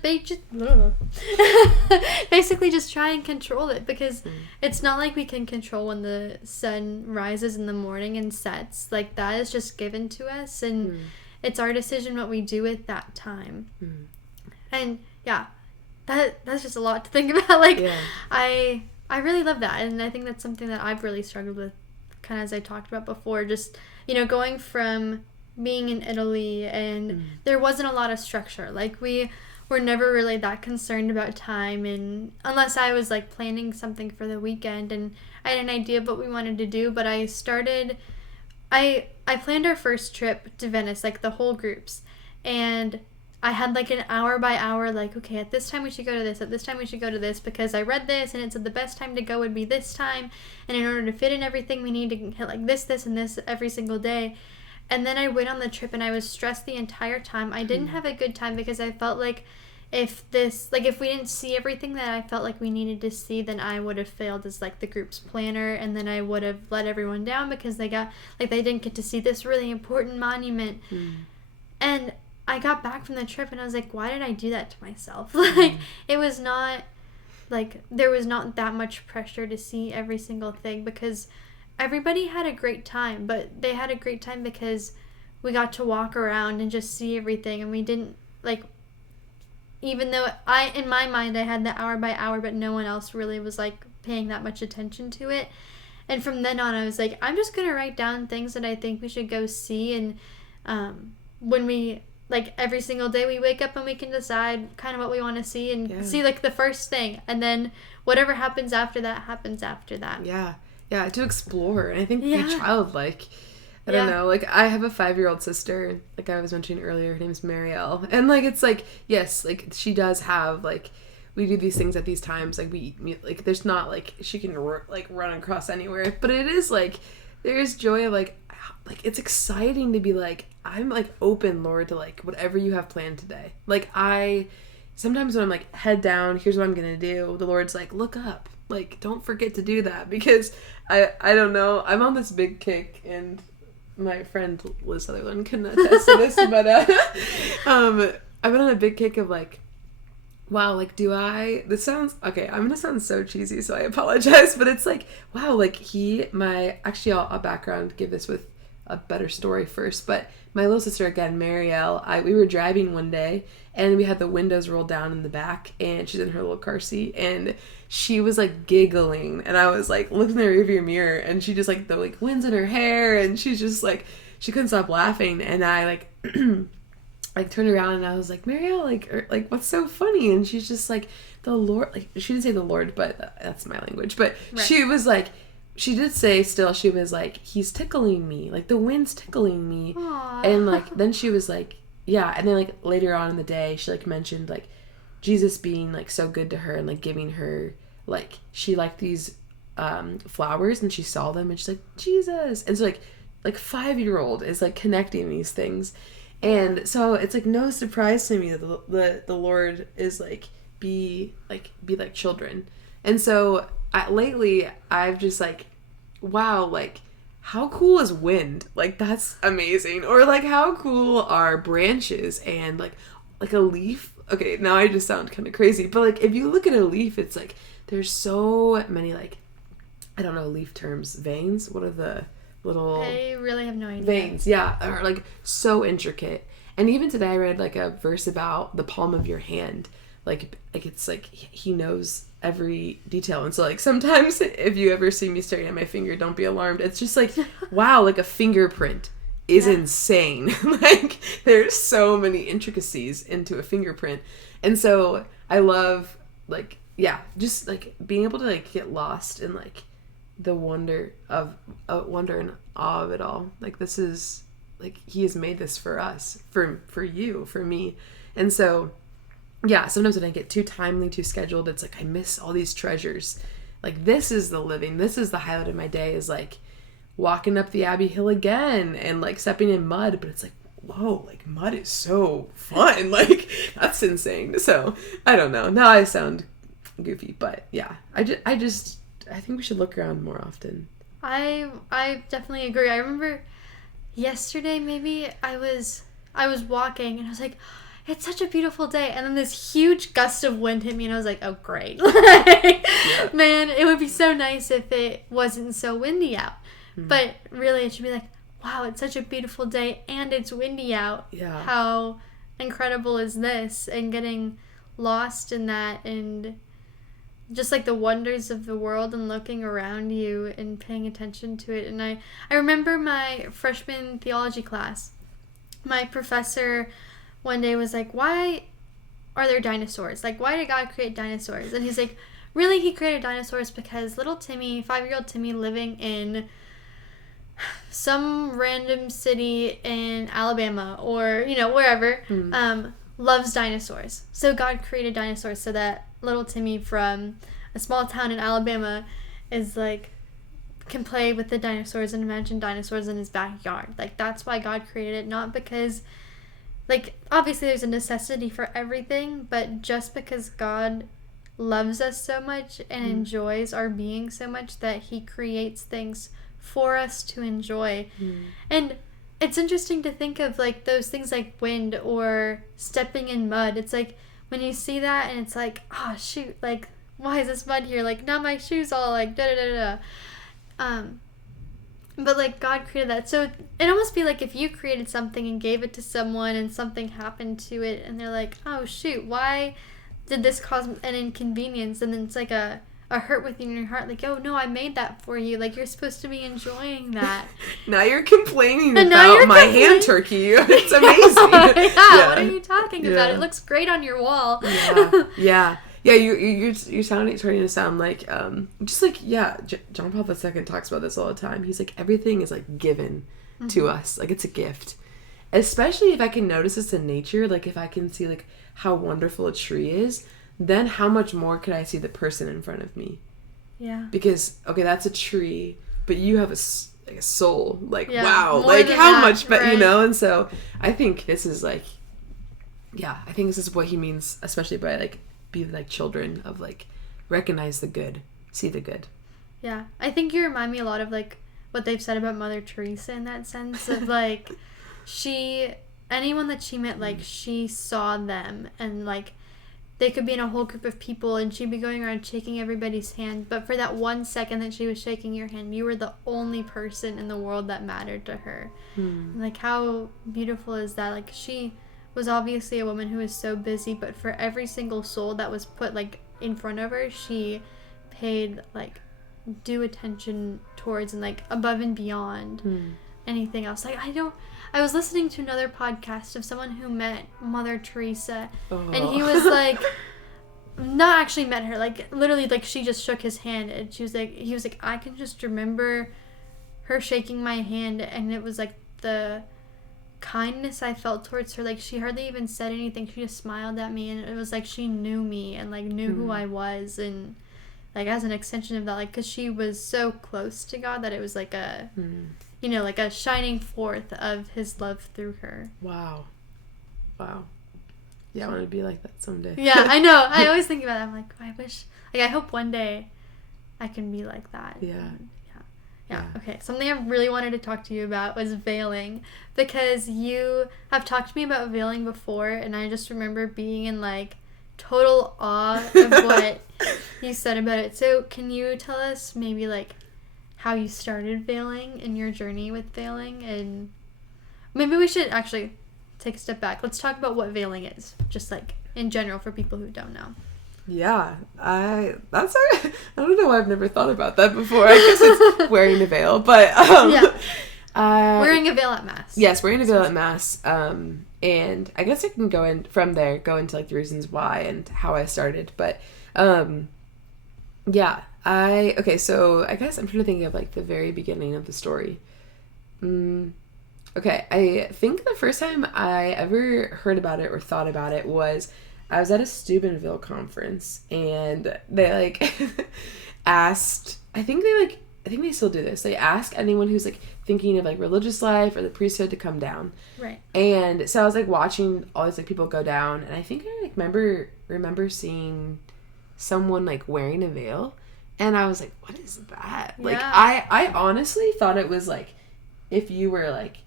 basically just try and control it, because it's not like we can control when the sun rises in the morning and sets. Like, that is just given to us, and it's our decision what we do with that time. And that's just a lot to think about. Like, I really love that, and I think that's something that I've really struggled with, kind of as I talked about before, just, going from being in Italy, and there wasn't a lot of structure. Like, we were never really that concerned about time, and unless I was, like, planning something for the weekend and I had an idea of what we wanted to do. But I planned our first trip to Venice, like, the whole groups, and I had, like, an hour by hour, like, okay, at this time we should go to this, at this time we should go to this, because I read this and it said the best time to go would be this time, and in order to fit in everything we need to hit, like, this and this every single day. And then I went on the trip and I was stressed the entire time. I didn't have a good time, because I felt like if we didn't see everything that I felt like we needed to see, then I would have failed as, like, the group's planner, and then I would have let everyone down because they didn't get to see this really important monument. And I got back from the trip and I was like, why did I do that to myself? Like, it was not, like, there was not that much pressure to see every single thing, because everybody had a great time, but they had a great time because we got to walk around and just see everything, and we didn't, like, even though in my mind I had the hour by hour, but no one else really was, like, paying that much attention to it. And from then on I was like, I'm just gonna write down things that I think we should go see, and when we, like, every single day we wake up and we can decide kind of what we want to see, and see, like, the first thing, and then whatever happens after that happens after that. Yeah, to explore. And I think be childlike. I don't know. Like, I have a 5-year-old sister, like I was mentioning earlier. Her name's Marielle. And, like, it's like, yes, like, she does have, like, we do these things at these times. Like, we like, there's not, like, she can, like, run across anywhere. But it is, like, there is joy of, like, it's exciting to be, like, I'm, like, open, Lord, to, like, whatever you have planned today. Like, sometimes when I'm, like, head down, here's what I'm gonna do, the Lord's like, look up. Like, don't forget to do that, because I don't know, I'm on this big kick, and my friend Liz Sutherland can attest to this, but I've been on a big kick of, like, wow, like, this sounds, okay, I'm gonna sound so cheesy, so I apologize, but it's like, wow, like, I'll background give this with a better story first. But my little sister, again, Marielle, we were driving one day, and we had the windows rolled down in the back, and she's in her little car seat, and she was like giggling, and I was like looking in the rearview mirror, and she just like the like wind's in her hair, and she's just like, she couldn't stop laughing, and I like like turned around and I was like, Marielle, like what's so funny? And she's just like, the Lord, like she didn't say the Lord, but that's my language, but right. She was like, she did say still, she was like, he's tickling me, like the wind's tickling me. Aww. And like then she was like, yeah, and then like later on in the day she like mentioned like Jesus being like so good to her and like giving her like, she liked these flowers and she saw them and she's like, Jesus. And so like 5-year-old is like connecting these things. And so it's like no surprise to me that the Lord is like be like children. And so lately I've just like, wow, like how cool is wind? Like that's amazing. Or like how cool are branches and like a leaf. Okay, now I just sound kind of crazy, but like if you look at a leaf, it's like there's so many like, I don't know leaf terms, veins. What are the little, I really have no idea. Veins, yeah, are like so intricate. And even today I read like a verse about the palm of your hand, like it's like he knows every detail. And so like sometimes if you ever see me staring at my finger, don't be alarmed. It's just like wow, like a fingerprint is insane. Like there's so many intricacies into a fingerprint. And so I love like, yeah, just like being able to like get lost in like the wonder and awe of it all. Like this is like, he has made this for us, for you, for me. And so yeah, sometimes when I get too timely, too scheduled, it's like I miss all these treasures. Like this is the living, this is the highlight of my day, is like walking up the Abbey Hill again and like stepping in mud. But it's like, whoa, like mud is so fun. Like that's insane. So I don't know, now I sound goofy, but yeah, I think we should look around more often. I definitely agree. I remember yesterday maybe I was walking and I was like, it's such a beautiful day, and then this huge gust of wind hit me and I was like, oh great. Like, yeah. Man, it would be so nice if it wasn't so windy out. But really it should be like, wow, it's such a beautiful day and it's windy out. Yeah. How incredible is this? And getting lost in that, and just like the wonders of the world and looking around you and paying attention to it. And I remember my freshman theology class, my professor one day was like, why are there dinosaurs? Like, why did God create dinosaurs? And he's like, really, he created dinosaurs because little Timmy, 5-year-old Timmy living in some random city in Alabama or, wherever, loves dinosaurs. So God created dinosaurs so that little Timmy from a small town in Alabama is like, can play with the dinosaurs and imagine dinosaurs in his backyard. Like, that's why God created it, not because, like, obviously there's a necessity for everything, but just because God loves us so much and enjoys our being so much that he creates things for us to enjoy. And it's interesting to think of like those things like wind or stepping in mud. It's like when you see that and it's like, oh shoot, like why is this mud here? Like now my shoes all like da da da da. But like God created that, so it almost be like if you created something and gave it to someone and something happened to it and they're like, oh shoot, why did this cause an inconvenience? And then it's like a hurt within your heart, like, oh no, I made that for you, like you're supposed to be enjoying that. Now you're complaining about my hand turkey. It's amazing. Yeah, what are you talking about? It looks great on your wall. Yeah, you're starting to sound like, just like, John Paul II talks about this all the time. He's like, everything is like given to us. Like it's a gift. Especially if I can notice this in nature, like if I can see like how wonderful a tree is, then how much more could I see the person in front of me? Yeah. Because, okay, that's a tree, but you have a soul. Like, wow. Like how much, but right. And so I think this is like, I think this is what he means, especially by like, be like children of like, recognize the good, see the good. Yeah. I think you remind me a lot of like what they've said about Mother Teresa in that sense of like, anyone that she met, like she saw them and like they could be in a whole group of people and she'd be going around shaking everybody's hand. But for that 1 second that she was shaking your hand, you were the only person in the world that mattered to her. And, like, how beautiful is that? Like, she was obviously a woman who was so busy, but for every single soul that was put, like, in front of her, she paid, like, due attention towards and, like, above and beyond anything else. Like, I was listening to another podcast of someone who met Mother Teresa, and he was like, not actually met her, like, literally, like, she just shook his hand, and he was like, I can just remember her shaking my hand, and it was like the kindness I felt towards her. Like, she hardly even said anything, she just smiled at me, and it was like she knew me and, like, knew who I was, and, like, as an extension of that, like, because she was so close to God that it was like a you know, like a shining forth of his love through her. Wow. Yeah, I want to be like that someday. Yeah, I know. I always think about it. I'm like, I wish, like, I hope one day I can be like that. Yeah. Okay, something I really wanted to talk to you about was veiling, because you have talked to me about veiling before, and I just remember being in, like, total awe of what you said about it. So can you tell us maybe, like, how you started veiling and your journey with veiling? And maybe we should actually take a step back. Let's talk about what veiling is, just, like, in general, for people who don't know. Yeah, I don't know why I've never thought about that before. I guess it's wearing a veil, but wearing a veil at Mass. Yes, wearing a veil at Mass. And I guess I can go into like the reasons why and how I started. But yeah, so I guess I'm trying to think of, like, the very beginning of the story. Okay, I think the first time I ever heard about it or thought about it was I was at a Steubenville conference, and they, like, asked, I think they still do this. They ask anyone who's, like, thinking of, like, religious life or the priesthood to come down. Right. And so I was, like, watching all these, like, people go down, and I think I, like, remember seeing someone, like, wearing a veil, and I was like, what is that? Yeah. Like, I honestly thought it was, like, if you were, like,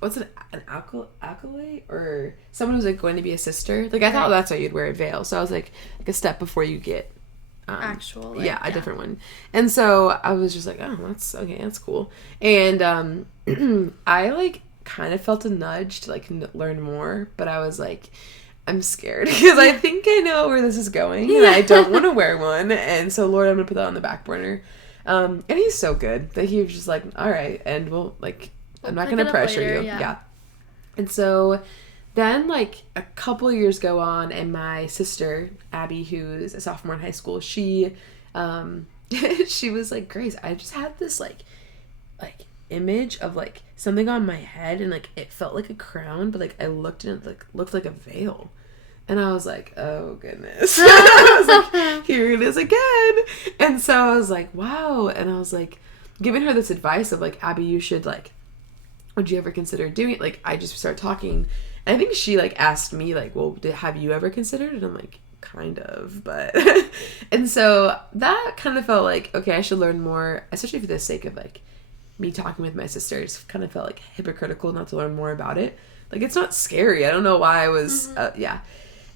what's an acolyte, or someone who's, like, going to be a sister. Like, I thought that's why you'd wear a veil. So I was like a step before you get actual, like, a different one. And so I was just like, oh, that's cool. And I, like, kind of felt a nudge to, like, learn more, but I was like, I'm scared because I think I know where this is going, and I don't want to wear one. And so, Lord, I'm gonna put that on the back burner. And he's so good that he was just like, all right, and we'll I'm not going to pressure you. Yeah. And so then, like, a couple years go on, and my sister, Abby, who's a sophomore in high school, she was like, Grace, I just had this, like image of, like, something on my head, and, like, it felt like a crown, but, like, I looked and it, like, looked like a veil. And I was like, oh, goodness. I was like, here it is again. And so I was like, wow. And I was, like, giving her this advice of, like, Abby, you should, like, would you ever consider doing it? Like, I just started talking. And I think she, like, asked me, like, well, have you ever considered it? And I'm like, kind of, but. And so that kind of felt like, okay, I should learn more, especially for the sake of, like, me talking with my sister. It just kind of felt, like, hypocritical not to learn more about it. Like, it's not scary. I don't know why I was,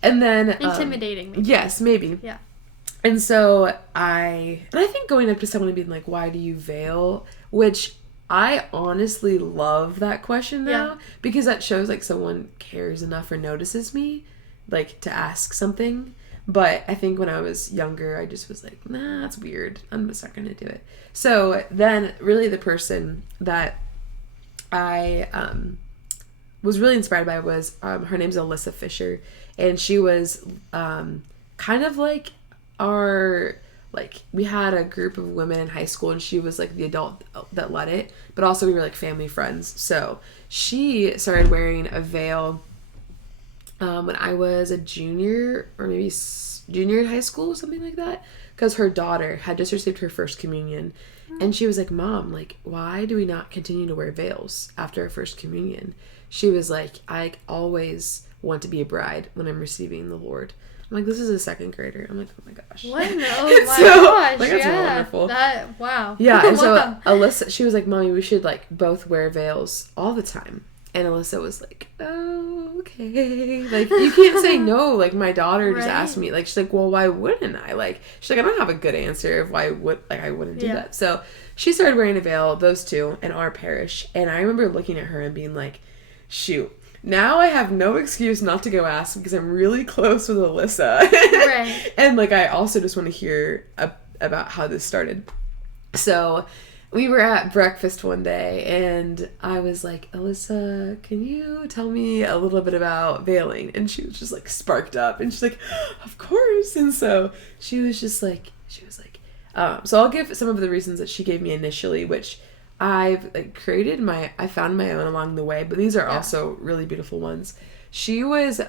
And then intimidating, maybe. Yes, maybe. Yeah. And so I think going up to someone and being like, why do you veil? Which I honestly love that question now, because that shows, like, someone cares enough or notices me, like, to ask something. But I think when I was younger, I just was like, nah, that's weird. I'm just not gonna do it. So then really the person that I was really inspired by was her name's Alyssa Fisher. And she was kind of like we had a group of women in high school, and she was, like, the adult that led it, but also we were, like, family friends. So she started wearing a veil when I was a junior, or maybe junior in high school, something like that, because her daughter had just received her first communion. And she was like, Mom, like, why do we not continue to wear veils after our first communion? She was like, I always want to be a bride when I'm receiving the Lord. I'm like, this is a second grader. I'm like, oh my gosh. What? Oh my gosh. Like, that's wonderful. Wow. Yeah, and so Alyssa, she was like, Mommy, we should, like, both wear veils all the time. And Alyssa was like, oh, okay. Like, you can't say no. Like, my daughter just Right. asked me, like, she's like, well, why wouldn't I? Like, she's like, I don't have a good answer of why I wouldn't do that. So she started wearing a veil, those two, in our parish. And I remember looking at her and being like, shoot. Now I have no excuse not to go ask because I'm really close with Alyssa. Right. And, like, I also just want to hear about how this started. So we were at breakfast one day and I was like, Alyssa, can you tell me a little bit about veiling? And she was just like sparked up and she's like, of course. And so she was like, so I'll give some of the reasons that she gave me initially, which I've I found my own along the way, but these are also really beautiful ones. She was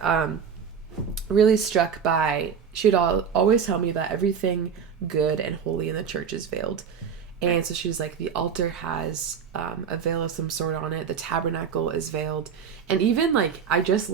really struck by, she'd always tell me that everything good and holy in the church is veiled. And so she's like, the altar has a veil of some sort on it. The tabernacle is veiled. And even like, I just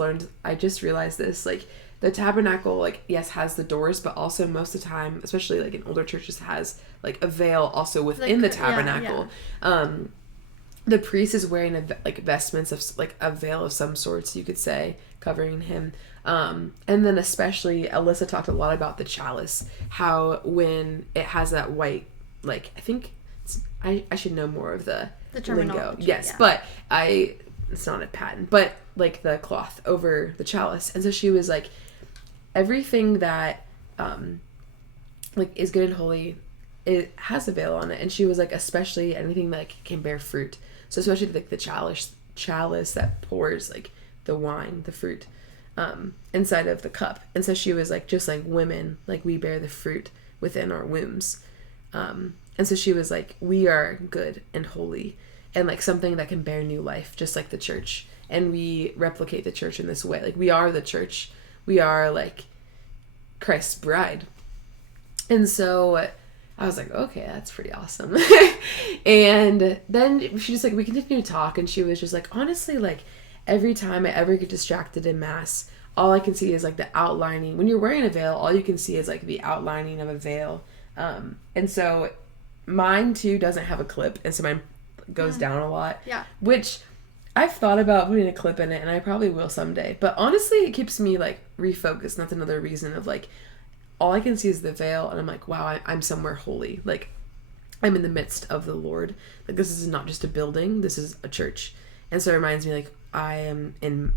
realized this, like the tabernacle, like, yes, has the doors, but also most of the time, especially like in older churches, has like a veil also within the tabernacle. The priest is wearing vestments of like a veil of some sorts, you could say, covering him. And then especially Alyssa talked a lot about the chalice, how when it has that white, like, I think I should know more of the lingo. Yes, but it's not a patent, but like the cloth over the chalice. And so she was like, everything that like is good and holy, it has a veil on it. And she was like, especially anything that can bear fruit. So especially like the chalice that pours like the wine, the fruit, inside of the cup. And so she was like, just like women, like we bear the fruit within our wombs. And so she was like, we are good and holy and like something that can bear new life, just like the church. And we replicate the church in this way. Like we are the church. We are like Christ's bride. And so I was like, okay, that's pretty awesome. And then she just like, we continued to talk and she was just like, honestly, like every time I ever get distracted in mass, all I can see is like the outlining. When you're wearing a veil, all you can see is like the outlining of a veil. And so mine too doesn't have a clip, and so mine goes down a lot. Yeah. Which I've thought about putting a clip in it, and I probably will someday. But honestly, it keeps me like refocused. And that's another reason of like, all I can see is the veil, and I'm like, wow, I'm somewhere holy. Like, I'm in the midst of the Lord. Like, this is not just a building. This is a church. And so it reminds me, like, I am in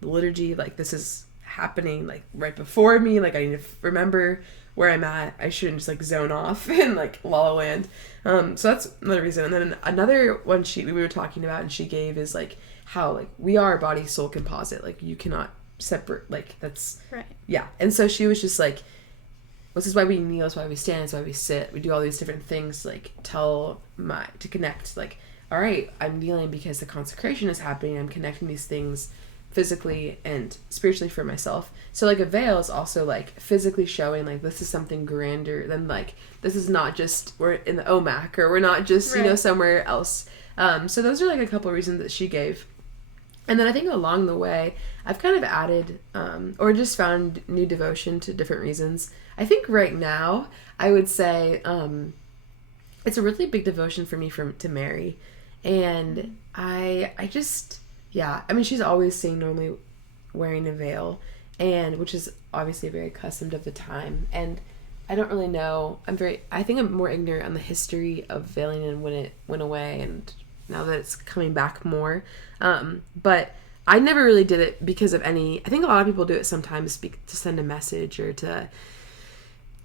the liturgy. Like, this is happening like right before me. Like, I need to remember where I'm at. I shouldn't just like zone off in like La La Land. So that's another reason. And then another one we were talking about and she gave is like how like we are body soul composite. Like you cannot separate, like that's right. Yeah. And so she was just like, this is why we kneel, this is why we stand, this is why we sit. We do all these different things like to connect. Like, all right, I'm kneeling because the consecration is happening. I'm connecting these things physically and spiritually for myself. So like a veil is also like physically showing like this is something grander than like this is not just we're in the OMAC or we're not just right. Somewhere else. So those are like a couple of reasons that she gave. And then I think along the way I've kind of added or just found new devotion to different reasons. I think right now I would say it's a really big devotion for me to Mary. And I just I mean, she's always seen normally wearing a veil, and which is obviously very accustomed of the time. And I don't really know. I think I'm more ignorant on the history of veiling and when it went away, and now that it's coming back more. But I never really did it because of any. I think a lot of people do it sometimes to send a message or to.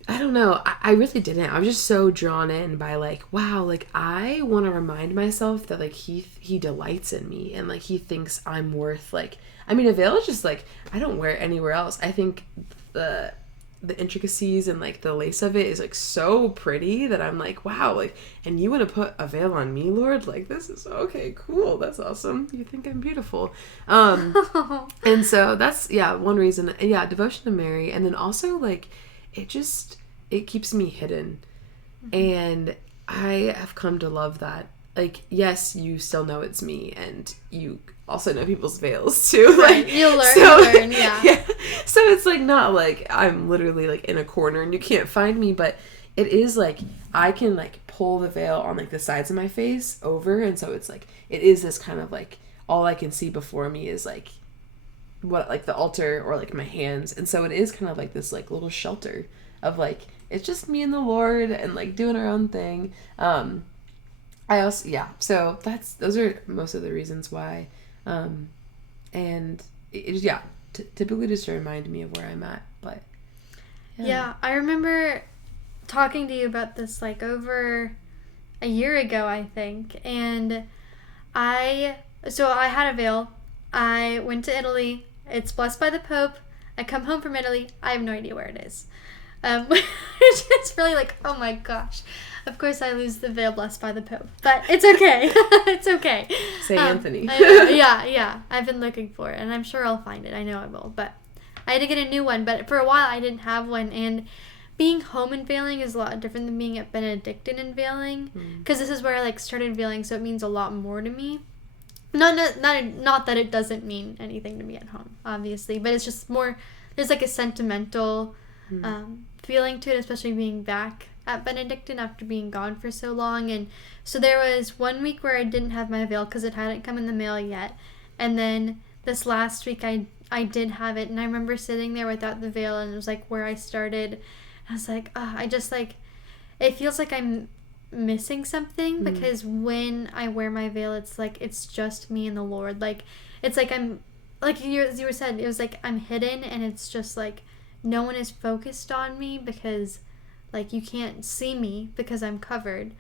I don't know. I really didn't. I was just so drawn in by like, wow, like I want to remind myself that like he delights in me and like he thinks I'm worth like, I mean, a veil is just like, I don't wear it anywhere else. I think the intricacies and like the lace of it is like so pretty that I'm like, wow, like, and you want to put a veil on me, Lord? Like, this is okay, cool. That's awesome. You think I'm beautiful. And so that's, one reason. Yeah. Devotion to Mary. And then also like, it keeps me hidden. And I have come to love that. Like, yes, you still know it's me, and you also know people's veils too. Right. Like, you'll learn, yeah. So it's like not like I'm literally like in a corner and you can't find me, but it is like I can like pull the veil on like the sides of my face over, and so it's like it is this kind of like all I can see before me is like what, like, the altar or, like, my hands. And so it is kind of like this, like, little shelter of, like, it's just me and the Lord and, like, doing our own thing. I also, so those are most of the reasons why. And typically just to remind me of where I'm at. But yeah, I remember talking to you about this, like, over a year ago, I think. And I had a veil. I went to Italy. It's blessed by the Pope. I come home from Italy. I have no idea where it is. It's really like, oh my gosh. Of course I lose the veil blessed by the Pope. But it's okay. It's okay. St. Anthony. Yeah. I've been looking for it, and I'm sure I'll find it. I know I will. But I had to get a new one. But for a while I didn't have one. And being home and veiling is a lot different than being at Benedictine and veiling. Because this is where I, like, started veiling, so it means a lot more to me. Not that it doesn't mean anything to me at home, obviously, but it's just more, there's, like, a sentimental feeling to it, especially being back at Benedictine after being gone for so long. And so there was 1 week where I didn't have my veil because it hadn't come in the mail yet, and then this last week I did have it, and I remember sitting there without the veil, and it was, like, where I started. I was like, I just, like, it feels like I'm missing something, because when I wear my veil, it's like, it's just me and the Lord. Like, it's like I'm, like you were said, it was like I'm hidden, and it's just like no one is focused on me, because, like, you can't see me because I'm covered.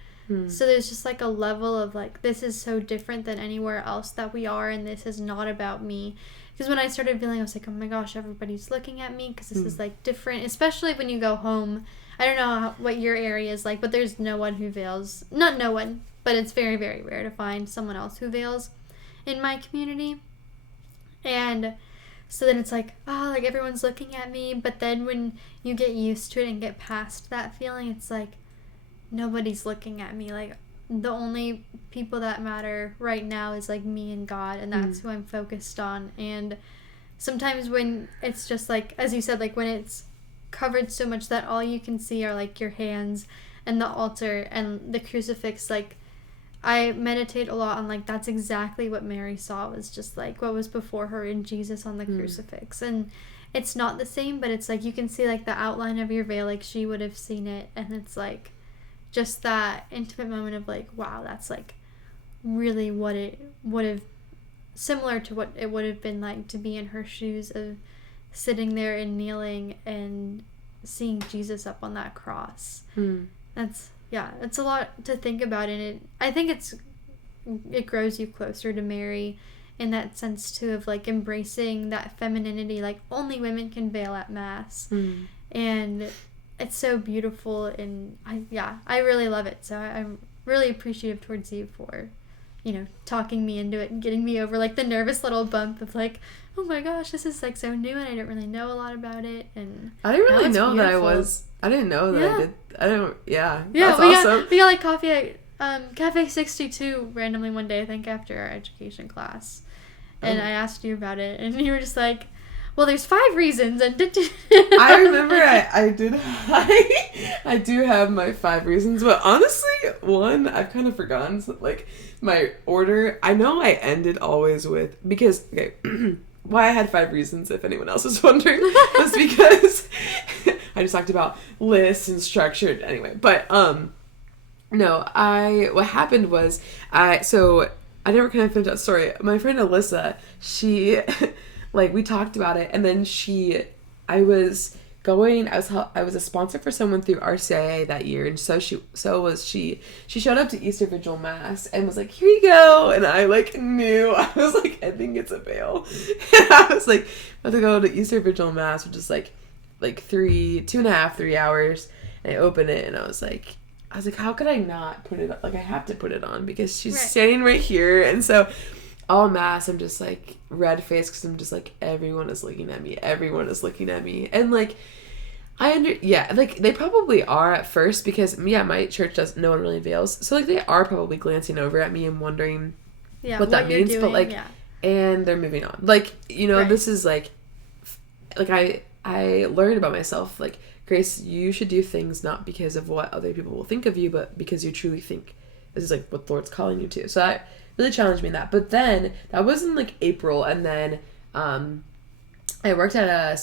So there's just, like, a level of, like, this is so different than anywhere else that we are, and this is not about me. Because when I started feeling, I was like, oh my gosh, everybody's looking at me, because this is, like, different, especially when you go home. I don't know what your area is like, but there's no one who veils. Not no one, but it's very, very rare to find someone else who veils in my community. And so then it's like, oh, like, everyone's looking at me. But then when you get used to it and get past that feeling, it's like, nobody's looking at me. Like, the only people that matter right now is, like, me and God, and that's who I'm focused on. And sometimes when it's just, like, as you said, like, when it's covered so much that all you can see are, like, your hands and the altar and the crucifix, like, I meditate a lot on, like, that's exactly what Mary saw, was just, like, what was before her in Jesus on the crucifix. And it's not the same, but it's like you can see, like, the outline of your veil, like she would have seen it, and it's like just that intimate moment of, like, wow, that's, like, really what it would have, similar to what it would have been like to be in her shoes, of sitting there and kneeling and seeing Jesus up on that cross. It's a lot to think about, and I think it grows you closer to Mary in that sense too, of, like, embracing that femininity, like, only women can veil at Mass. And it's so beautiful, and I really love it. So I'm really appreciative towards you for, you know, talking me into it and getting me over, like, the nervous little bump of, like, oh my gosh, this is, like, so new, and I didn't really know a lot about it. And I didn't really know beautiful. that I didn't know that I did. That's we awesome. we got, like, coffee at Cafe 62 randomly one day, I think, after our education class. And I asked you about it, and you were just like, well, there's 5 reasons, and I remember I do have my 5 reasons, but honestly, one, I've kind of forgotten, so, like, my order. I know I ended always with, because, okay, why I had 5 reasons, if anyone else is wondering, was because I just talked about lists and structured, anyway, but, no, what happened was, I never kind of finished that story. My friend Alyssa, she, like, we talked about it, and then I was a sponsor for someone through RCIA that year, and so she showed up to Easter Vigil Mass and was like, here you go, and I, like, knew, I was like, I think it's a veil, and I was like, I'm about to go to Easter Vigil Mass, which is like 3 hours, and I opened it, and I was like, how could I not put it on? Like, I have to put it on because she's standing right here. And so all Mass, I'm just, like, red-faced because I'm just, like, everyone is looking at me. And, like, like, they probably are at first because, my church no one really veils. So, like, they are probably glancing over at me and wondering what that means. But, like, and they're moving on. Like, you know, this is, like, I learned about myself, like, Grace, you should do things not because of what other people will think of you, but because you truly think this is, like, what the Lord's calling you to. So that really challenged me in that. But then, that was in, like, April, and then I worked at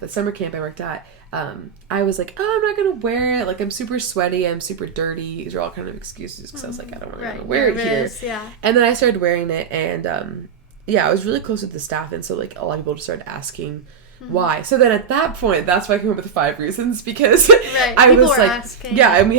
the summer camp I worked at, I was like, oh, I'm not going to wear it. Like, I'm super sweaty. I'm super dirty. These are all kind of excuses because I was like, I don't really want to wear it here. Yeah. And then I started wearing it, and yeah, I was really close with the staff, and so like a lot of people just started asking why. So then at that point, that's why I came up with 5 reasons, because I was like, asking. Yeah, and we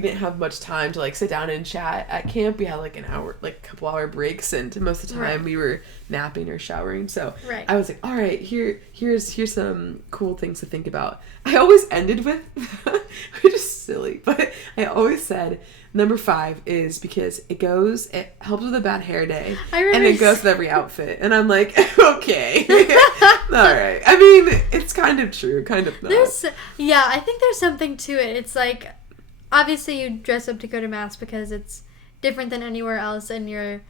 didn't have much time to like sit down and chat at camp. We had like an hour, like a couple hour breaks, and most of the time we were napping or showering. So I was like, all right, here's some cool things to think about. I always ended with, which is silly, but I always said, number 5 is because it helps with a bad hair day, and it goes with every outfit. And I'm like, okay, all right. I mean, it's kind of true, kind of not. I think there's something to it. It's like, obviously you dress up to go to Mass because it's different than anywhere else, and you're,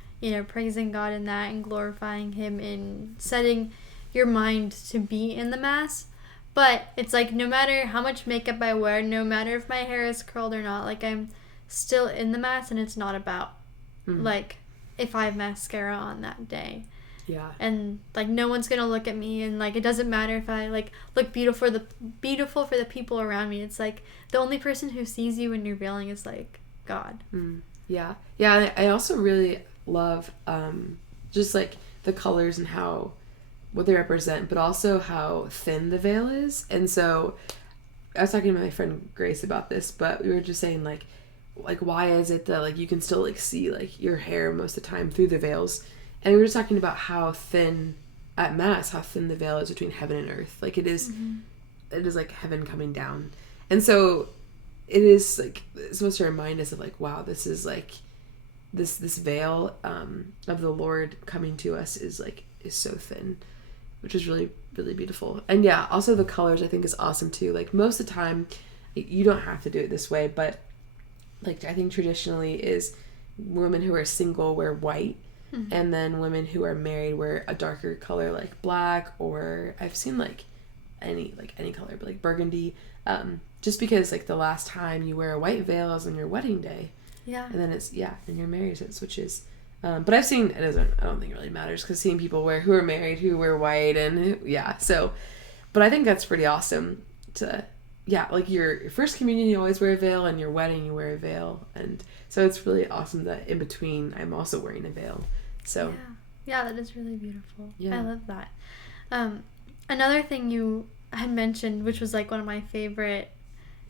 praising God in that and glorifying Him in setting your mind to be in the Mass. But it's like, no matter how much makeup I wear, no matter if my hair is curled or not, like, I'm still in the Mass, and it's not about like if I have mascara on that day. Yeah. And like, no one's gonna look at me, and like, it doesn't matter if I like look beautiful for the people around me. It's like, the only person who sees you when you're veiling is like God. Yeah. Yeah. I also really love just like the colors and what they represent, but also how thin the veil is. And so I was talking to my friend Grace about this, but we were just saying like why is it that like you can still like see like your hair most of the time through the veils. And we were just talking about how thin at Mass, how thin the veil is between heaven and earth. Like it is like heaven coming down. And so it is like, it's supposed to remind us of like, wow, this is like this veil of the Lord coming to us is so thin, which is really, really beautiful. And yeah, also the colors I think is awesome too. Like most of the time you don't have to do it this way, but like I think traditionally is women who are single wear white, and then women who are married wear a darker color like black, or I've seen like any color, but like burgundy, just because like the last time you wear a white veil is on your wedding day. Yeah. And then and you're married, so it switches. But I've seen, I don't think it really matters, because seeing people who are married who wear white, and so, but I think that's pretty awesome to, like your first communion you always wear a veil, and your wedding you wear a veil, and so it's really awesome that in between I'm also wearing a veil. So yeah, that is really beautiful. I love that. Another thing you had mentioned, which was like one of my favorite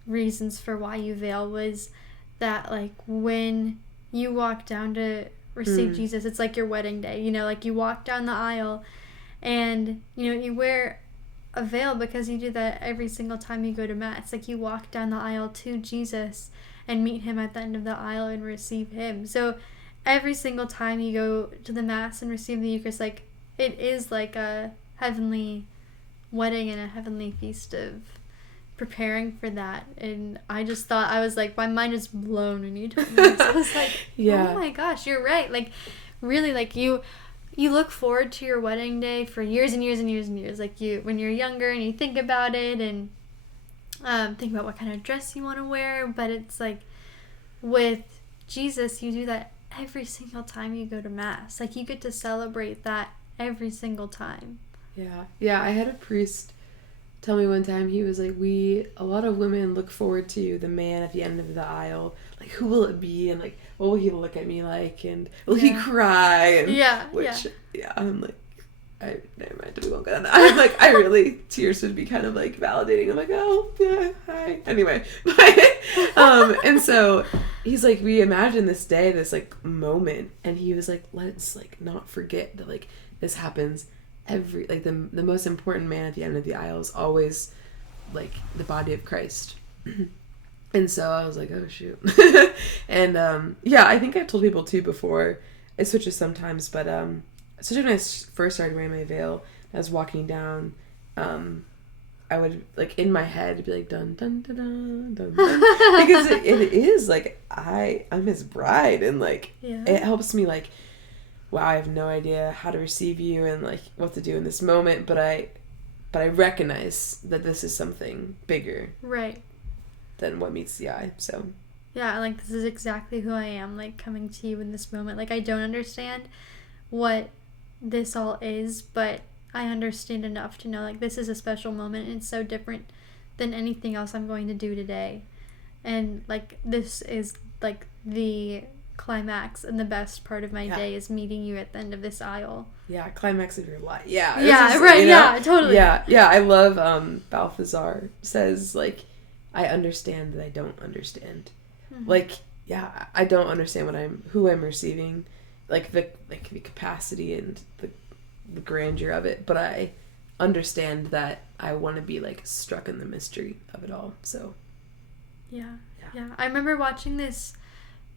reasons for why you veil, was that like when you walk down to receive Jesus, it's like your wedding day, like you walk down the aisle, and you wear a veil because you do that every single time you go to Mass. Like you walk down the aisle to Jesus and meet Him at the end of the aisle and receive Him. So every single time you go to the Mass and receive the Eucharist, like it is like a heavenly wedding and a heavenly feast of preparing for that. And I just thought, I was like, my mind is blown when you told me this. I was like, oh my gosh, you're right. Like really, like you look forward to your wedding day for years and years and years and years. Like when you're younger and you think about it and think about what kind of dress you want to wear. But it's like with Jesus, you do that every single time you go to Mass. Like you get to celebrate that every single time. Yeah, I had a priest tell me one time, he was like, a lot of women look forward to the man at the end of the aisle. Like, who will it be? And like, what will he look at me like? And will he cry? And I'm like, never mind, we won't go on that. I'm like, tears would be kind of like validating. I'm like, oh, yeah, hi. Anyway, and so he's like, we imagine this day, this like moment, and he was like, let's like not forget that like this happens every, like the most important man at the end of the aisle is always like the body of Christ. And so I was like, oh shoot. And I think I've told people too before, it switches sometimes, but especially when I first started wearing my veil, I was walking down, I would like in my head be like dun dun dun dun dun, dun. Because it is like I'm His bride, and like it helps me like, wow, I have no idea how to receive you and like what to do in this moment, but I recognize that this is something bigger than what meets the eye. So like this is exactly who I am, like coming to you in this moment. Like I don't understand what this all is, but I understand enough to know, like, this is a special moment and it's so different than anything else I'm going to do today. And, like, this is, like, the climax and the best part of my day is meeting you at the end of this aisle. Yeah, climax of your life. Yeah. Yeah, right, you know? Yeah, totally. Yeah, I love Balthazar says, like, I understand that I don't understand. Mm-hmm. Like, yeah, I don't understand who I'm receiving, like the capacity and the grandeur of it, but I understand that I want to be, like, struck in the mystery of it all. So yeah. I remember watching this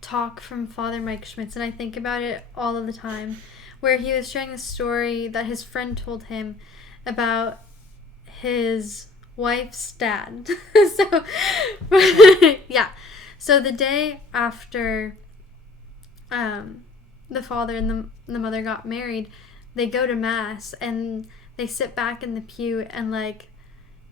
talk from Father Mike Schmitz, and I think about it all of the time, where he was sharing the story that his friend told him about his wife's dad. So yeah, so the day after the father and the mother got married, they go to mass and they sit back in the pew, and, like,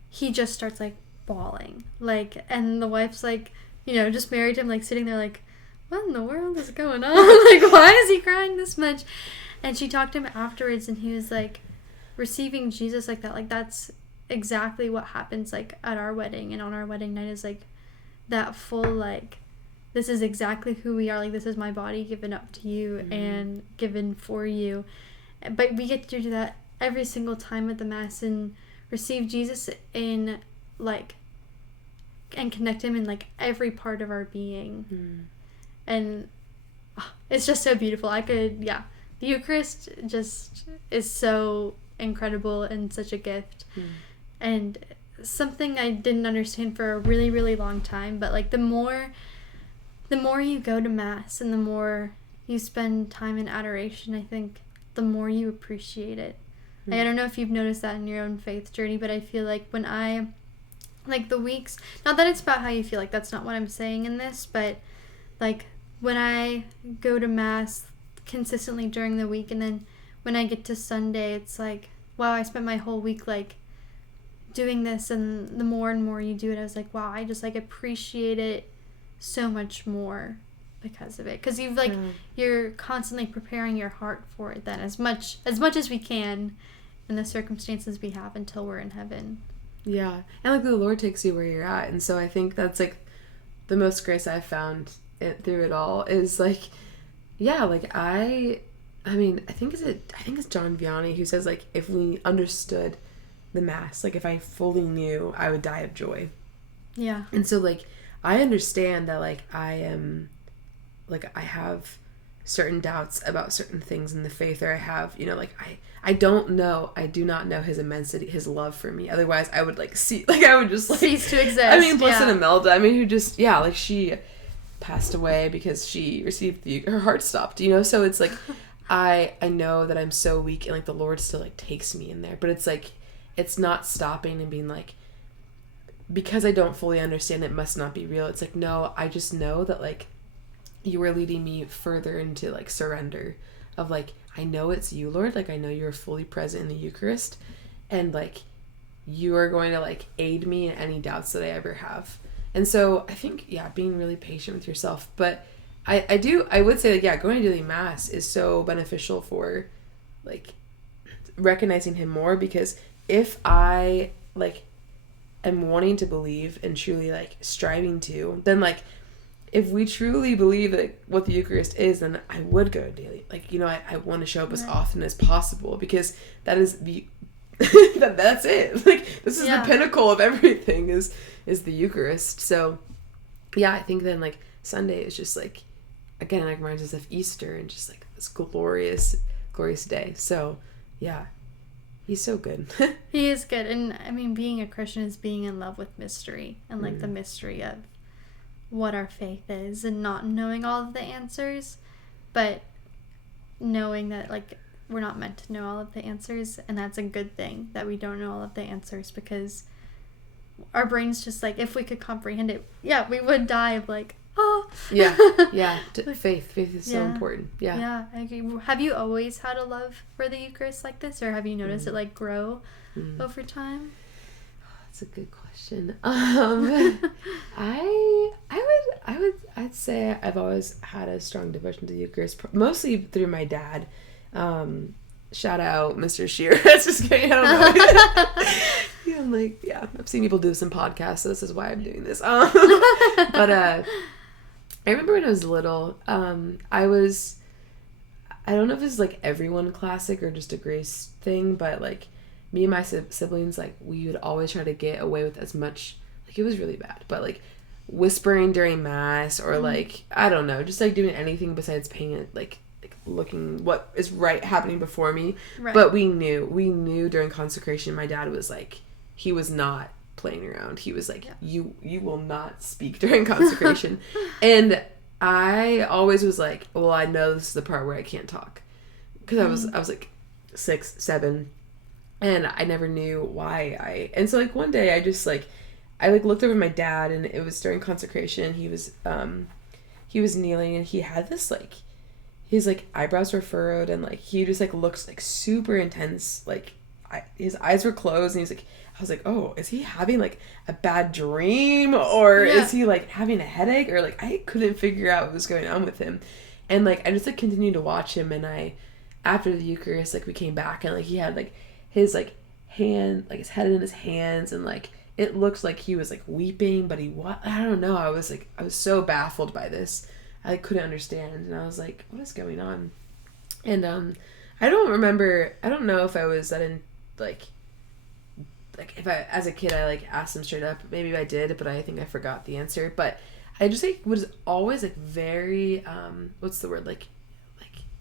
he just starts, like, bawling, like, and the wife's like, you know, just married him, like, sitting there like, what in the world is going on? Like, why is he crying this much? And she talked to him afterwards, and he was like, receiving Jesus like that, like, that's exactly what happens, like, at our wedding and on our wedding night, is, like, that full, like, this is exactly who we are, like, this is my body given up to you and given for you. But we get to do that every single time at the Mass and receive Jesus in, like, and connect him in, like, every part of our being. And it's just so beautiful. The Eucharist just is so incredible and such a gift. And something I didn't understand for a really, really long time, but, like, the more you go to Mass and the more you spend time in adoration, I think the more you appreciate it. I don't know if you've noticed that in your own faith journey, but I feel like when I, like, the weeks, not that it's about how you feel, like, that's not what I'm saying in this, but, like, when I go to Mass consistently during the week, and then when I get to Sunday, it's like, wow, I spent my whole week, like, doing this, and the more and more you do it, I was like, wow, I just, like, appreciate it so much more because of it, because you've, like, you're constantly preparing your heart for it then, as much as we can in the circumstances we have until we're in heaven. Yeah, and, like, the Lord takes you where you're at, and so I think that's, like, the most grace I've found through it all is, like, yeah, like, I think it's John Vianney who says, like, if we understood the Mass, like, if I fully knew, I would die of joy. Yeah. And so, like, I understand that, like, I have certain doubts about certain things in the faith, or I have, you know, like, I do not know his immensity, his love for me. Otherwise, I would, like, I would just, like, cease to exist. I mean, Blessed Imelda, who just, like, she passed away because she received her heart stopped, you know? So it's, like, I know that I'm so weak, and, like, the Lord still, like, takes me in there. But it's, like, it's not stopping and being, like, because I don't fully understand, it must not be real. It's, like, no, I just know that, like, you are leading me further into, like, surrender of, like, I know it's you, Lord, like, I know you're fully present in the Eucharist, and, like, you are going to, like, aid me in any doubts that I ever have. And so I think, being really patient with yourself. But I would say, like, going to daily Mass is so beneficial for, like, recognizing him more, because if I, like, am wanting to believe and truly, like, striving to, then, like, if we truly believe, like, what the Eucharist is, then I would go daily. Like, you know, I want to show up as often as possible, because that is the that's it. Like, this is the pinnacle of everything is the Eucharist. So I think then, like, Sunday is just, like, again, like, reminds us of Easter and just, like, this glorious day. So he's so good. He is good. And being a Christian is being in love with mystery, and, like, the mystery of what our faith is, and not knowing all of the answers, but knowing that, like, we're not meant to know all of the answers, and that's a good thing that we don't know all of the answers, because our brains just, like, if we could comprehend it, we would die of, like, oh. Faith is so important. I agree. Have you always had a love for the Eucharist like this, or have you noticed it, like, grow over time? That's a good question. I'd say I've always had a strong devotion to the Eucharist, mostly through my dad. shout out Mr. Shear. That's just kidding. I don't know. Yeah, I'm like, yeah, I've seen people do some podcasts, so this is why I'm doing this. But I remember when I was little, I don't know if this is like everyone classic or just a Grace thing, but like me and my siblings, like we would always try to get away with as much, like it was really bad, but like whispering during mass or like, I don't know, just like doing anything besides paying it, like looking what is happening before me. Right. But we knew during consecration, my dad was like, he was not playing around. He was like, you will not speak during consecration. And I always was like, well, I know this is the part where I can't talk. Because I was like 6, 7, and I never knew why and so like one day I just like, I like looked over at my dad, and it was during consecration. He was kneeling, and he had this like, his like eyebrows were furrowed, and like he just like looks like super intense, like his eyes were closed, and he's like, I was like, oh, is he having like a bad dream, or is he like having a headache, or like I couldn't figure out what was going on with him. And like I just like continued to watch him, and after the Eucharist, like we came back, and like he had like his like hand, like his head in his hands, and like it looks like he was like weeping, but I don't know, I was so baffled by this. I like, couldn't understand, and I was like, what is going on? And I don't know if I was like if I, as a kid, I like asked him straight up. Maybe I did, but I think I forgot the answer. But I just like was always like very what's the word, like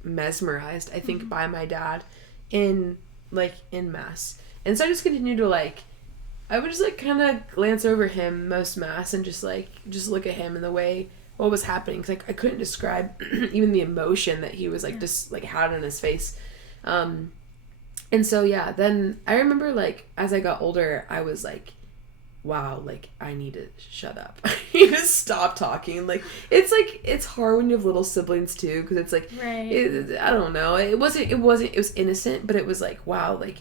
mesmerized, I think, by my dad in mass. And so I just continued to like, I would just like kind of glance over him most mass and just look at him and the way what was happening, because like I couldn't describe even the emotion that he was like just like had on his face. And so, yeah, then I remember, like, as I got older, I was like, wow, like, I need to shut up. I need to stop talking. Like, it's hard when you have little siblings, too, because it's like, I don't know. It was innocent, but it was like, wow, like,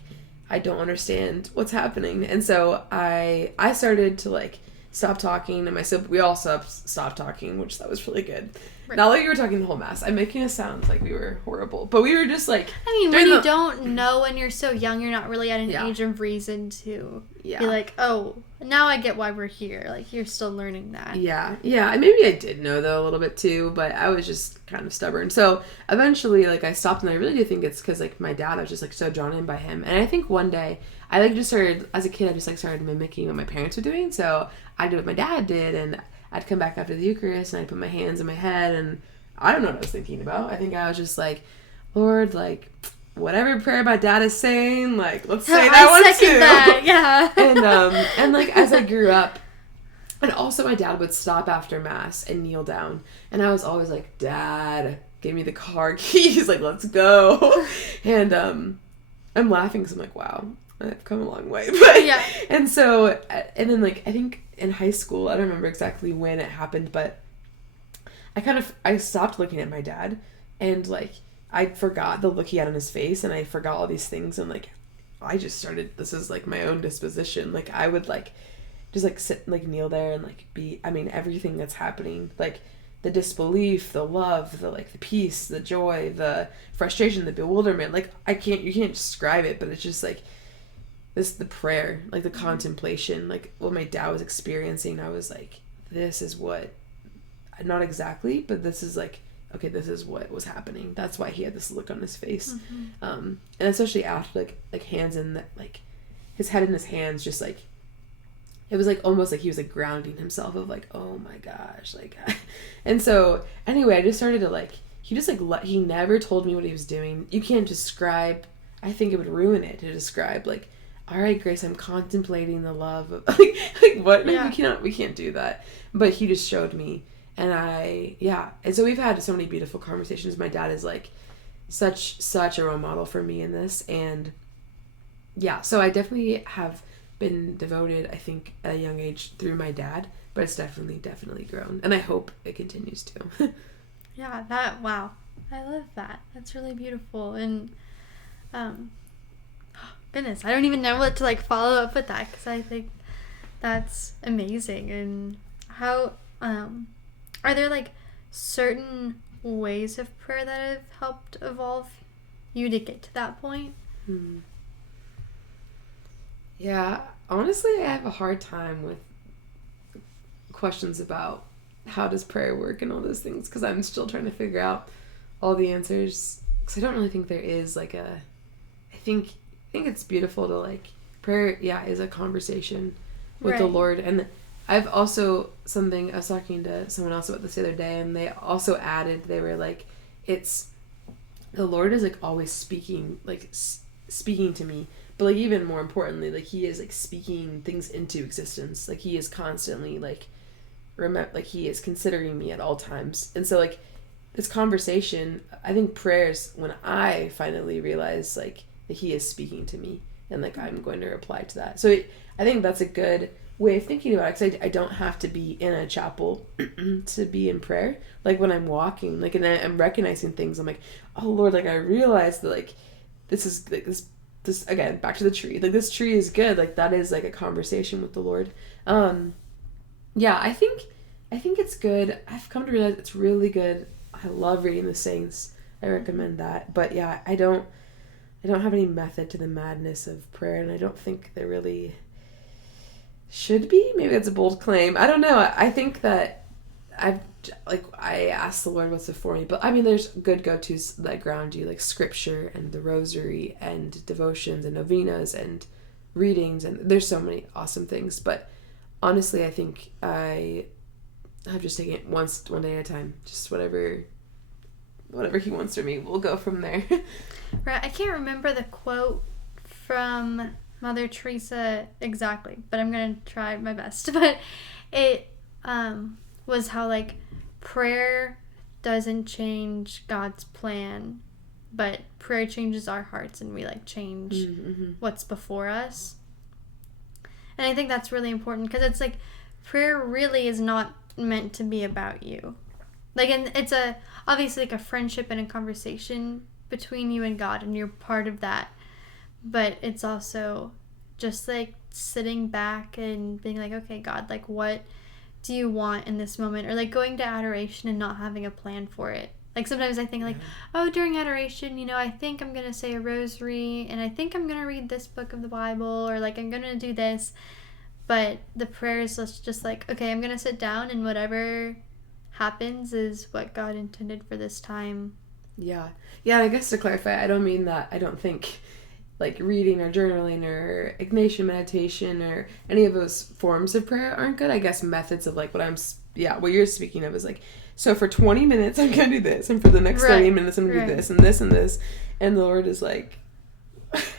I don't understand what's happening. And so I started to, like, stop talking, and we all stopped talking, which that was really good. Right. Not like you were talking the whole mass. I'm making it sound like we were horrible, but we were just like, I mean, when you don't know, when you're so young, you're not really at an age of reason to be like, oh, now I get why we're here. Like, you're still learning that. Yeah, and maybe I did know though a little bit too, but I was just kind of stubborn. So eventually, like, I stopped, and I really do think it's because like my dad, I was just like so drawn in by him, and I think one day I like just started, as a kid, I just like started mimicking what my parents were doing. So I did what my dad did, and I'd come back after the Eucharist, and I'd put my hands in my head, and I don't know what I was thinking about. I think I was just like, Lord, like, whatever prayer my dad is saying, like, let's say that one too. That, yeah. And like, as I grew up, and also my dad would stop after Mass and kneel down, and I was always like, Dad, give me the car keys, like, let's go. And I'm laughing because I'm like, wow, I've come a long way. But, yeah. And so, and then like, I think in high school, I don't remember exactly when it happened, but I stopped looking at my dad, and like I forgot the look he had on his face, and I forgot all these things, and like I just started, this is like my own disposition, like I would like just like sit, like kneel there and like be, I mean, everything that's happening, like the disbelief, the love, the like the peace, the joy, the frustration, the bewilderment, like you can't describe it, but it's just like the prayer, like the contemplation, like what my dad was experiencing. I was like, this is what, not exactly, but this is like, okay, this is what was happening. That's why he had this look on his face. And especially after like hands in that, like his head in his hands, just like, it was like almost like he was like grounding himself of like, oh my gosh, like, and so anyway, I just started to like, he just like, he never told me what he was doing. You can't describe, I think it would ruin it to describe like, all right, Grace, I'm contemplating the love of like what? Yeah. We can't do that. But he just showed me, and and so we've had so many beautiful conversations. My dad is like such a role model for me in this, and yeah, so I definitely have been devoted, I think, at a young age through my dad, but it's definitely grown, and I hope it continues to. Yeah, wow, I love that. That's really beautiful, and goodness, I don't even know what to like follow up with that, because I think that's amazing. And how are there like certain ways of prayer that have helped evolve you to get to that point? Yeah, honestly, I have a hard time with questions about how does prayer work and all those things, because I'm still trying to figure out all the answers, because I don't really think there is like I think it's beautiful to like, prayer, yeah, is a conversation with the Lord. And I've also, I was talking to someone else about this the other day, and they also added, they were like, it's, the Lord is like always speaking, like speaking to me, but like even more importantly, like he is like speaking things into existence. Like he is constantly like, like he is considering me at all times. And so like this conversation, I think prayers, when I finally realize like that he is speaking to me and like I'm going to reply to that. So I think that's a good way of thinking about it, because I don't have to be in a chapel to be in prayer. Like when I'm walking, like, and I'm recognizing things, I'm like, oh Lord, like I realize that like this is like this again, back to the tree, like this tree is good, like that is like a conversation with the Lord. Yeah, I think it's good. I've come to realize it's really good. I love reading the Saints. I recommend that. But yeah, I don't have any method to the madness of prayer, and I don't think there really should be. Maybe that's a bold claim. I don't know. I think that I ask the Lord what's before me, but I mean there's good go-tos that ground you, like scripture and the rosary and devotions and novenas and readings, and there's so many awesome things. But honestly, I think I have just taken it one day at a time. Just whatever he wants from me, we'll go from there. Right. I can't remember the quote from Mother Teresa exactly, but I'm going to try my best. But it was how, like, prayer doesn't change God's plan, but prayer changes our hearts, and we, like, change what's before us. And I think that's really important, because it's, like, prayer really is not meant to be about you. Like, and it's obviously, like, a friendship and a conversation between you and God, and you're part of that. But it's also just, like, sitting back and being like, okay, God, like, what do you want in this moment? Or, like, going to adoration and not having a plan for it. Like, sometimes I think, like, oh, during adoration, you know, I think I'm going to say a rosary, and I think I'm going to read this book of the Bible, or, like, I'm going to do this. But the prayer is just like, okay, I'm going to sit down, and whatever happens is what God intended for this time. Yeah, I guess to clarify, I don't mean that I don't think like reading or journaling or Ignatian meditation or any of those forms of prayer aren't good. I guess methods of like what you're speaking of is like, so for 20 minutes I'm gonna do this, and for the next 30 minutes I'm gonna do this and this and this, and the Lord is like,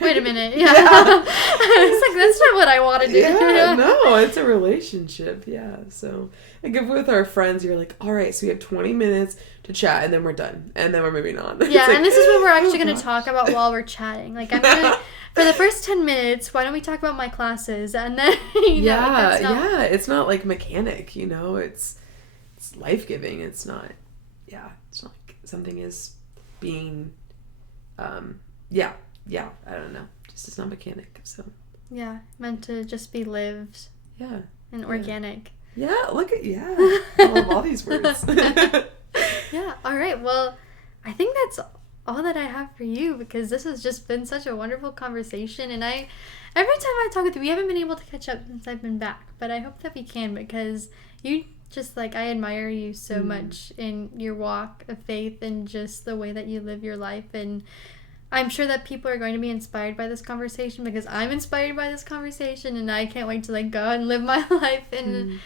wait a minute, yeah. It's like, that's not what I want to do. Yeah, no, it's a relationship, yeah. So like if with our friends, you're like, all right, so we have 20 minutes to chat, and then we're done, and then we're moving on. Yeah, like, and this is what we're actually going to talk about while we're chatting. Like, I'm gonna, for the first 10 minutes, why don't we talk about my classes, and then, it's not like mechanic, you know, it's life-giving. It's not like something is being, I don't know. Just it's not mechanic, so. Yeah, meant to just be lived. Yeah. And organic. Yeah, look at, I love all these words. Yeah, all right. Well, I think that's all that I have for you, because this has just been such a wonderful conversation. And every time I talk with you, we haven't been able to catch up since I've been back, but I hope that we can, because you just, like, I admire you so much in your walk of faith and just the way that you live your life. And I'm sure that people are going to be inspired by this conversation, because I'm inspired by this conversation, and I can't wait to, like, go and live my life and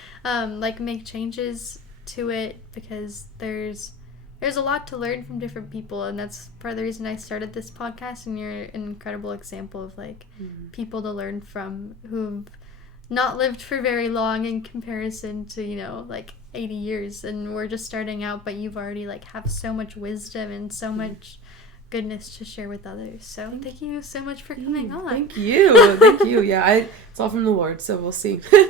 like make changes to it, because there's a lot to learn from different people, and that's part of the reason I started this podcast. And you're an incredible example of, like, people to learn from who've not lived for very long in comparison to, you know, like 80 years, and we're just starting out, but you've already, like, have so much wisdom and so much goodness to share with others. So thank you so much for coming on. Thank you. Yeah, it's all from the Lord, so we'll see. Yeah.